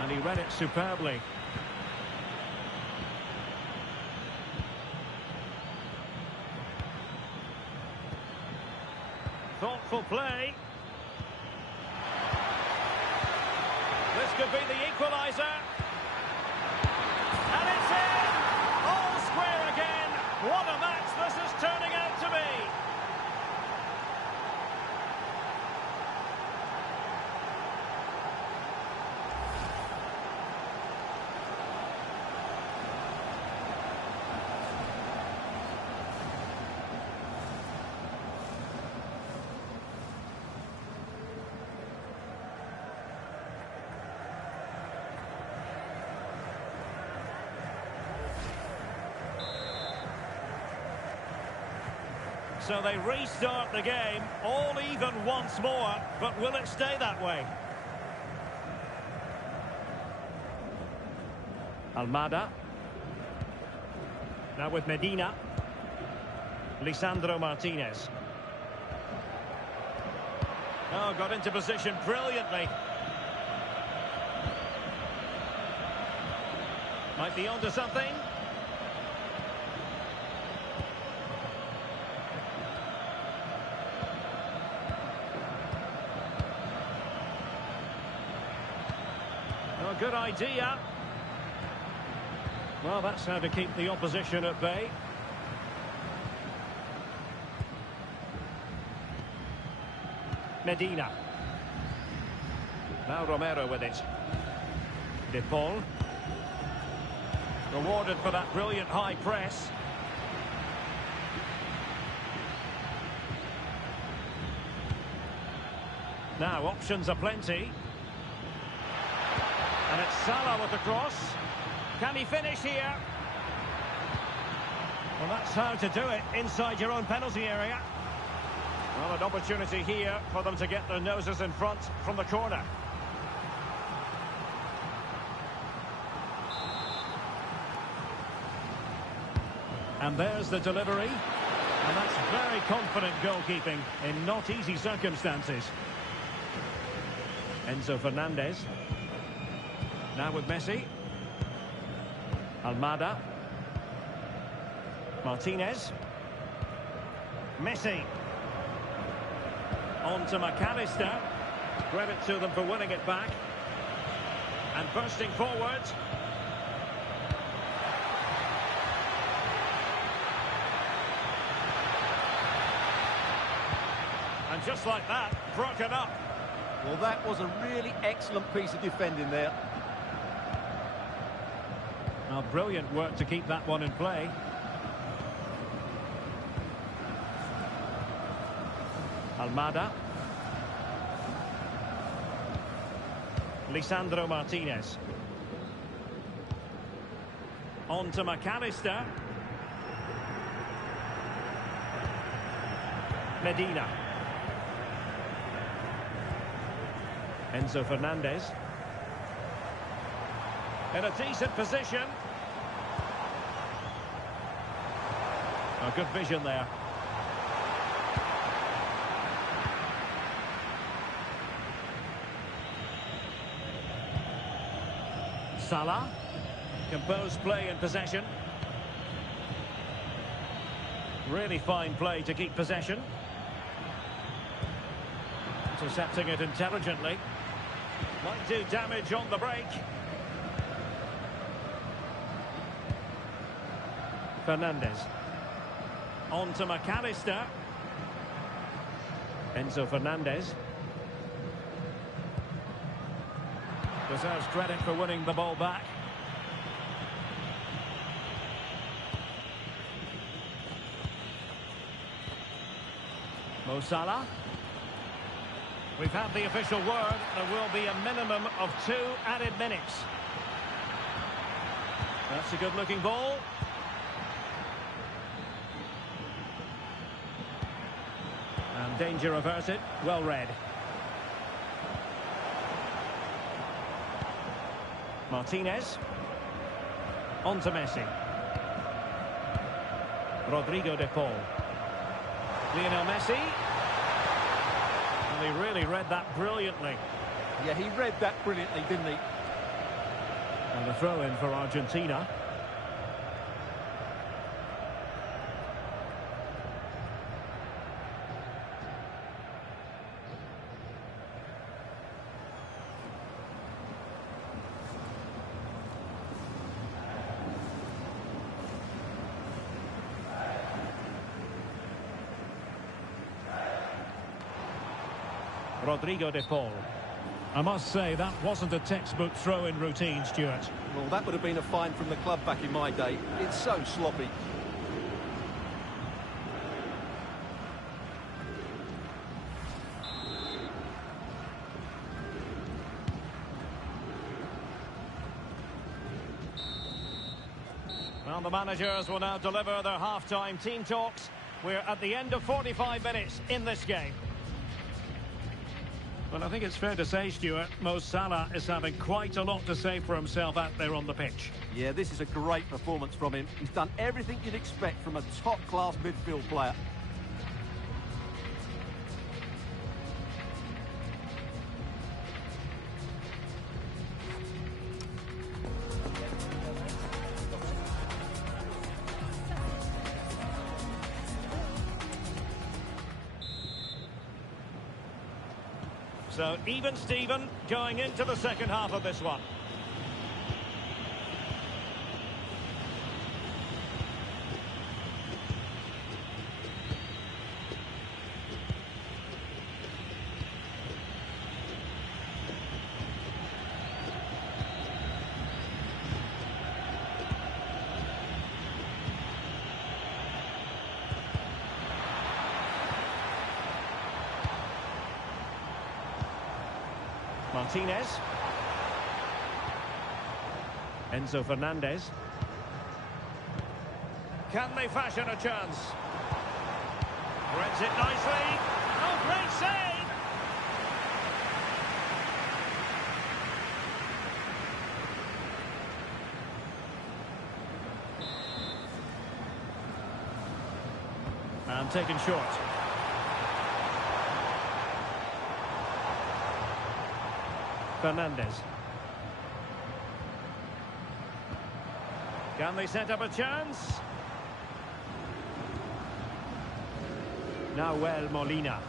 And he read it superbly. Thoughtful play. This could be the equaliser. And it's in! All square again. What a match this is turning out to be. So they restart the game, all even once more, but will it stay that way? Almada. Now with Medina. Lisandro Martinez. Oh, got into position brilliantly. Might be onto something. Good idea. Well, that's how to keep the opposition at bay. Medina. Now Romero with it. De Paul. Rewarded for that brilliant high press. Now options are plenty. And it's Salah with the cross. Can he finish here? Well, that's how to do it inside your own penalty area. Well, an opportunity here for them to get their noses in front from the corner. And there's the delivery. And that's very confident goalkeeping in not easy circumstances. Enzo Fernandez. Now with Messi. Almada. Martinez. Messi. On to McAllister. Credit to them for winning it back. And bursting forward. And just like that, broken up. Well, that was a really excellent piece of defending there. Now, brilliant work to keep that one in play. Almada. Lisandro Martinez. On to McAllister. Medina. Enzo Fernandez. In a decent position. A good vision there. Salah. Composed play in possession. Really fine play to keep possession. Intercepting it intelligently. Might do damage on the break. Fernandez. On to McAllister. Enzo Fernandez. Deserves credit for winning the ball back. Mo Salah. We've had the official word. There will be a minimum of 2 added minutes. That's a good-looking ball. And danger averted. Well read. Martinez. On to Messi. Rodrigo de Paul. Lionel Messi. And he really read that brilliantly. Yeah, he read that brilliantly, didn't he? And a throw-in for Argentina. Rodrigo de Paul. I must say, that wasn't a textbook throw-in routine, Stuart. Well, that would have been a fine from the club back in my day. It's so sloppy. Well, the managers will now deliver their half-time team talks. We're at the end of 45 minutes in this game. Well, I think it's fair to say, Stuart, Mo Salah is having quite a lot to say for himself out there on the pitch. Yeah, this is a great performance from him. He's done everything you'd expect from a top-class midfield player. So, even Steven going into the second half of this one. Martinez. Enzo Fernandez. Can they fashion a chance? Threads it nicely. Oh, great save! And taken short. Fernandez. Can they set up a chance? Nahuel Molina.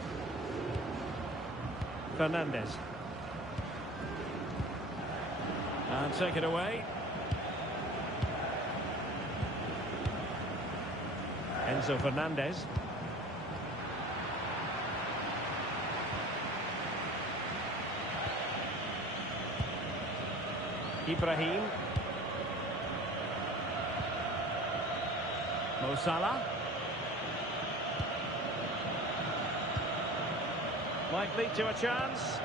Fernandez. And take it away. Enzo Fernandez. Ibrahim. Mo Salah. Might lead to a chance.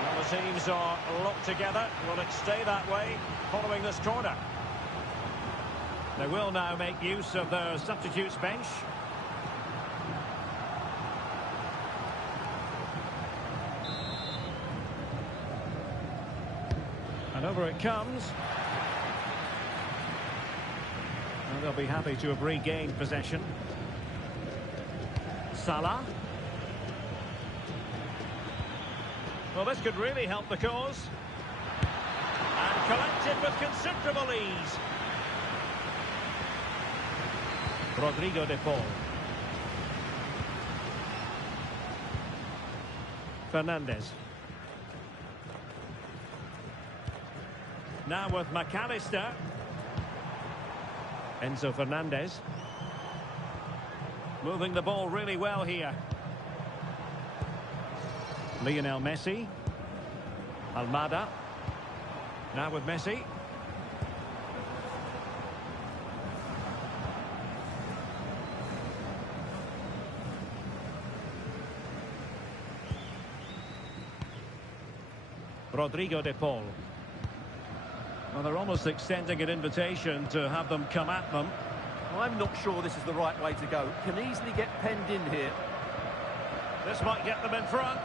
Well, the teams are locked together. Will it stay that way following this corner? They will now make use of their substitutes bench. And over it comes. And they'll be happy to have regained possession. Salah. Well, this could really help the cause. And collected with considerable ease. Rodrigo de Paul. Fernandez. Now with McAllister. Enzo Fernandez. Moving the ball really well here. Lionel Messi. Almada. Now with Messi. Rodrigo de Paul. Well, they're almost extending an invitation to have them come at them. I'm not sure this is the right way to go. Can easily get penned in here. This might get them in front.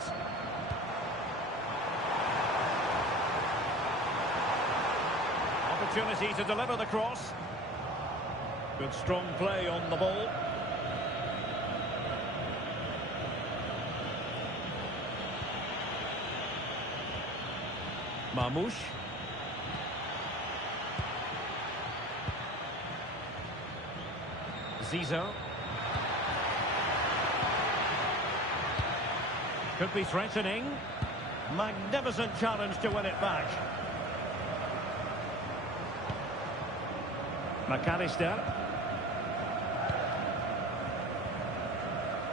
Opportunity to deliver the cross. Good strong play on the ball. Marmoush. Zizou. Could be threatening. Magnificent challenge to win it back. McAllister.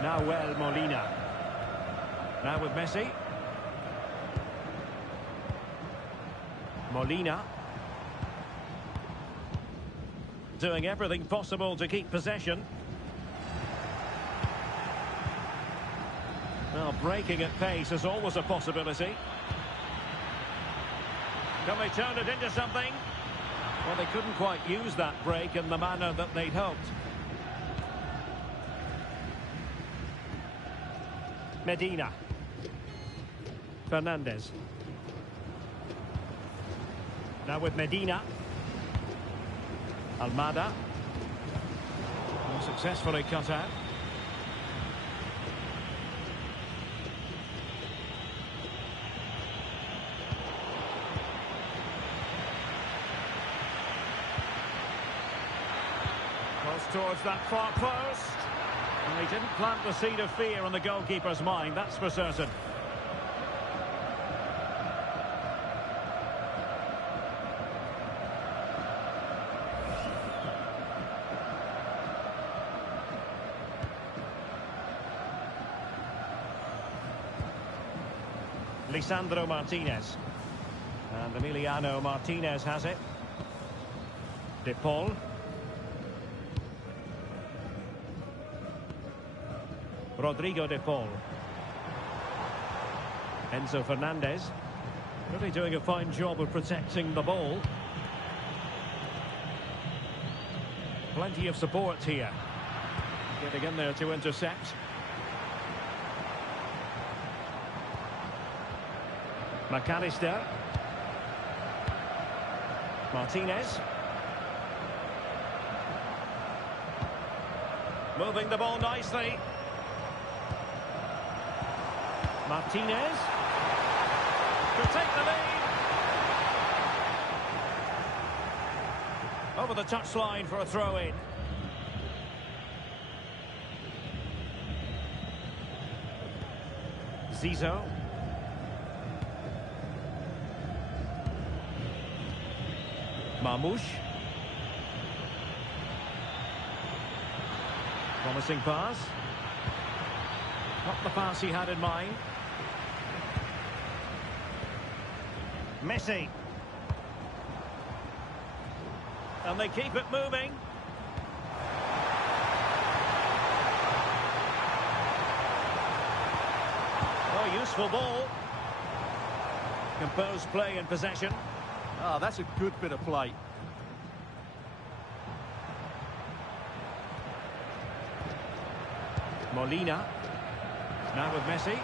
Now Molina. Now with Messi. Molina. Doing everything possible to keep possession. Well, breaking at pace is always a possibility. Can they turn it into something? Well, they couldn't quite use that break in the manner that they'd hoped. Medina. Fernandes. Now with Medina. Almada. Successfully cut out. Cross towards that far post. And they didn't plant the seed of fear in the goalkeeper's mind, that's for certain. Lisandro Martinez. And Emiliano Martinez has it. De Paul. Rodrigo De Paul. Enzo Fernandez. Really doing a fine job of protecting the ball. Plenty of support here. Getting in there to intercept. McAllister. Martinez. Moving the ball nicely. Martinez. To take the lead. Over the touchline for a throw-in. Zizou. Marmoush. Promising pass. Not the pass he had in mind. Messi. And they keep it moving. Oh, useful ball. Composed play in possession. Ah, that's a good bit of play. Molina. Now with Messi.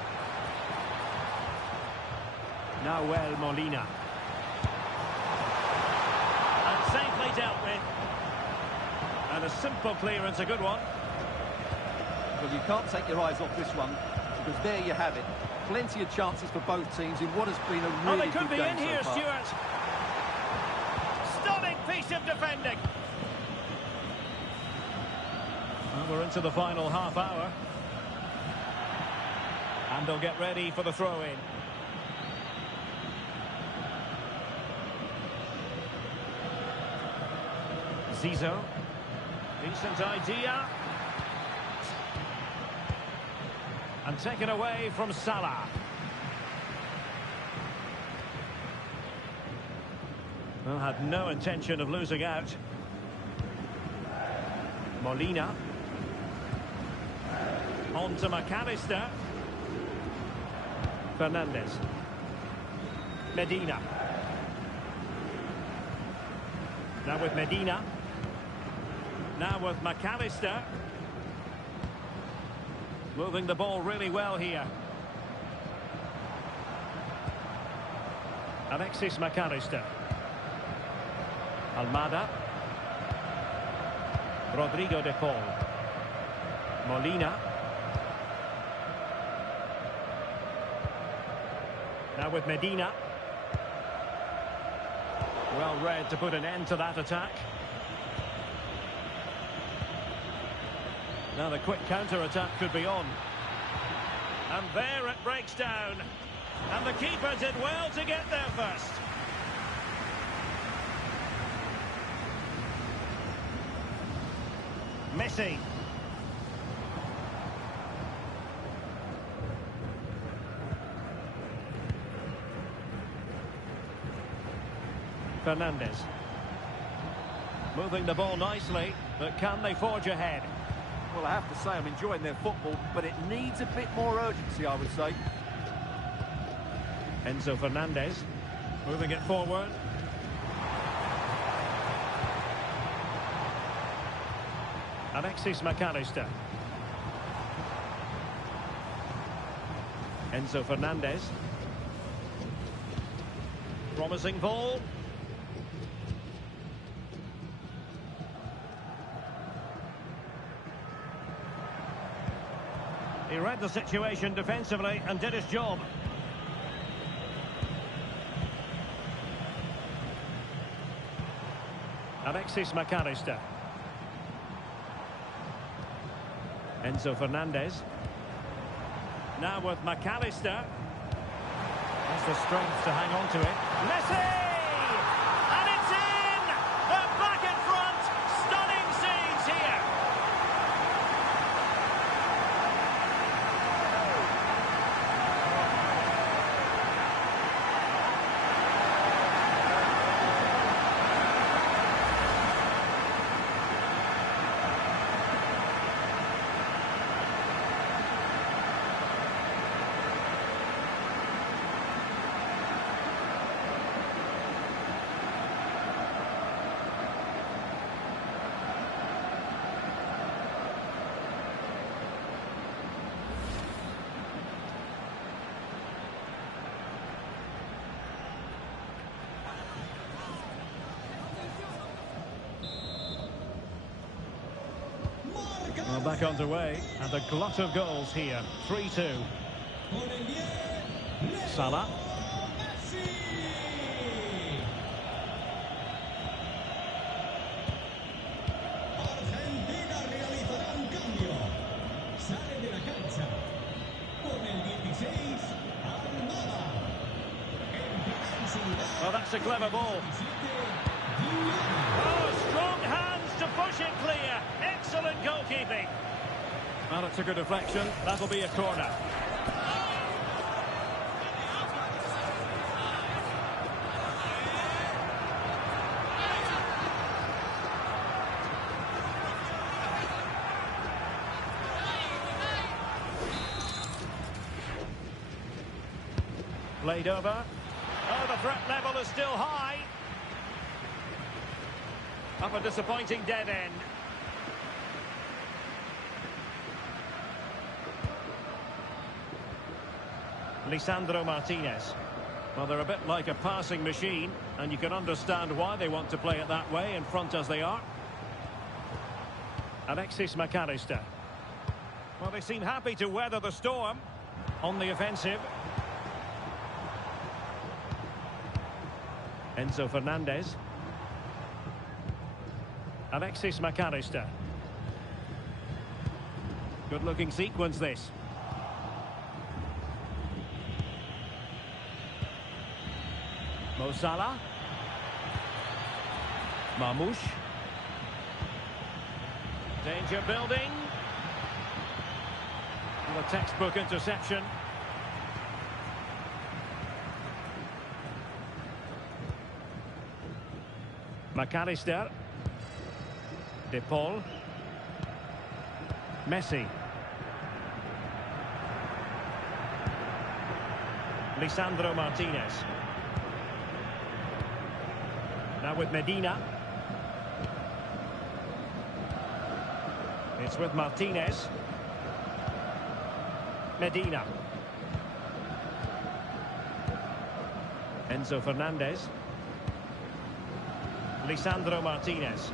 Now Molina. And safely dealt with. And a simple clearance, a good one. Well, you can't take your eyes off this one, because there you have it. Plenty of chances for both teams in what has been a really they could good be game in here, so far. Stuart. Stunning piece of defending. Well, we're into the final half hour. And they'll get ready for the throw-in. Zizou. Decent idea. And taken away from Salah. Well, had no intention of losing out. Molina. On to McAllister. Fernandes. Medina. Now with Medina. Now with McAllister. Moving the ball really well here. Alexis McAllister. Almada. Rodrigo de Paul. Molina. Now with Medina. Well read to put an end to that attack. Now the quick counter-attack could be on. And there it breaks down. And the keeper did well to get there first. Messi. Fernandes. Moving the ball nicely, but can they forge ahead? Well, I have to say I'm enjoying their football, but it needs a bit more urgency, I would say. Enzo Fernandez, moving it forward. Alexis McAllister. Enzo Fernandez. Promising ball. He read the situation defensively and did his job. Alexis McAllister. Enzo Fernandez. Now with McAllister. Has the strength to hang on to it. Messi! And it's in! They're back in front! Stunning scenes here! Well, back underway, and a glut of goals here. 3-2. Salah. Argentina realizará un cambio. Sale de la cancha con el 16, Almada. Entrará en su lugar. Well, that's a clever ball. Oh, strong hands to push it clear. Excellent goalkeeping. Well, it took a deflection. That'll be a corner. Played over. Oh, the threat level is still high. Up a disappointing dead end. Lisandro Martinez. Well, they're a bit like a passing machine, and you can understand why they want to play it that way, in front as they are. Alexis McAllister. Well, they seem happy to weather the storm on the offensive. Enzo Fernandez. Alexis McAllister. Good-looking sequence, this. Mo Salah. Marmoush. Danger building. And a textbook interception. McAllister. De Paul. Messi. Lisandro Martinez. Now with Medina. It's with Martinez. Medina. Enzo Fernandez. Lisandro Martinez.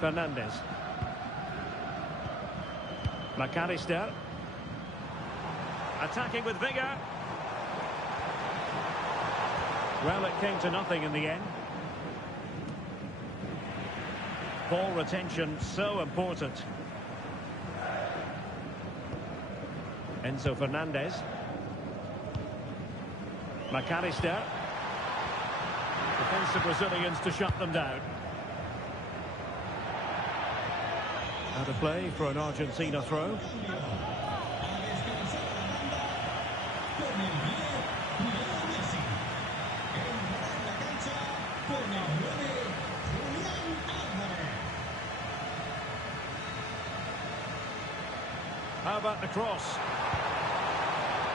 Fernandez. McAllister. Attacking with vigour. Well, it came to nothing in the end. Ball retention so important. Enzo Fernandez. McAllister. Defensive Brazilians to shut them down. Out of play for an Argentina throw. How about the cross?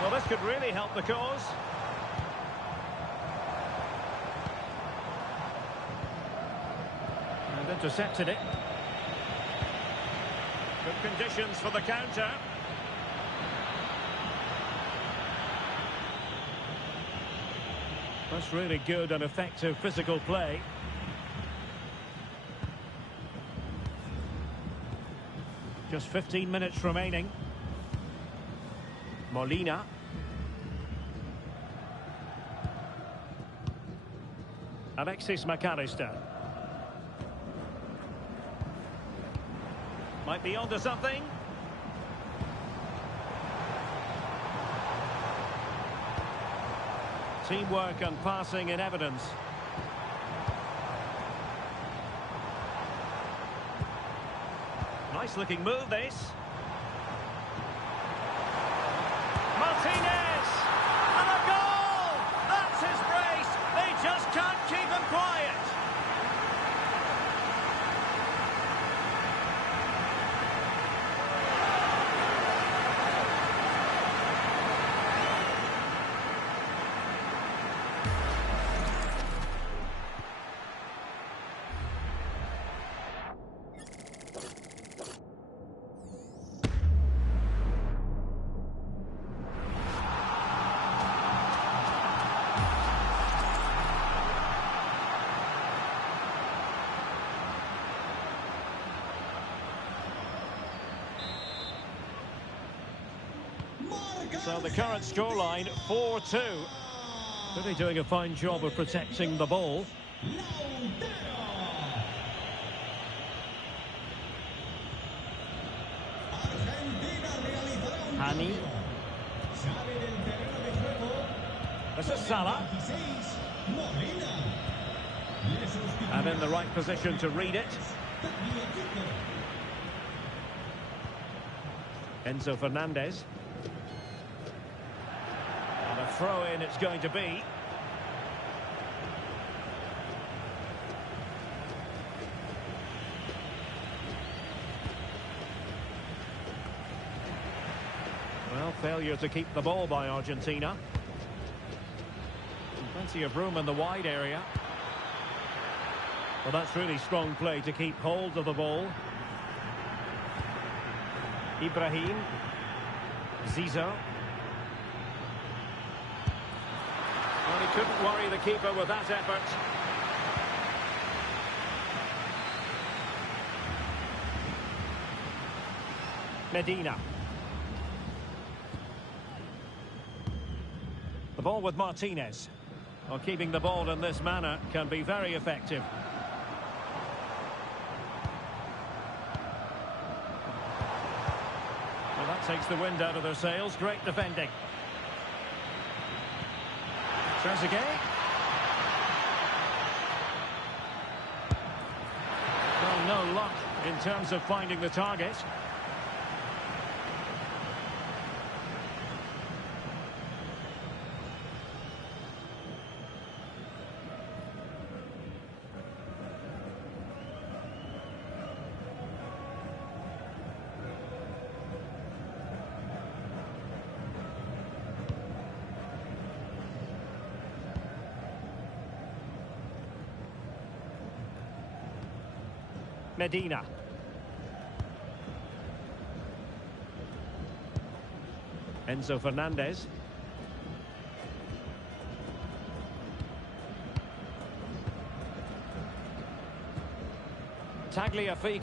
Well, this could really help the cause. And intercepted it. Good conditions for the counter. That's really good and effective physical play. Just 15 minutes remaining. Molina. Alexis McAllister. Might be onto something. Teamwork and passing in evidence. Nice looking move, this. Martinez! And a goal! That's his brace! They just can't keep him quiet! So the current scoreline, 4-2. Really doing a fine job of protecting the ball. Hani. This is Salah. And in the right position to read it. Enzo Fernandez. And a throw-in it's going to be. Well, failure to keep the ball by Argentina. And plenty of room in the wide area. Well, that's really strong play to keep hold of the ball. Ibrahim. Zizou. Well, he couldn't worry the keeper with that effort. Medina. The ball with Martinez. Well, keeping the ball in this manner can be very effective. Well, that takes the wind out of their sails. Great defending. Trezeguet. Well, no luck in terms of finding the target. Medina. Enzo Fernandez. Tagliafico.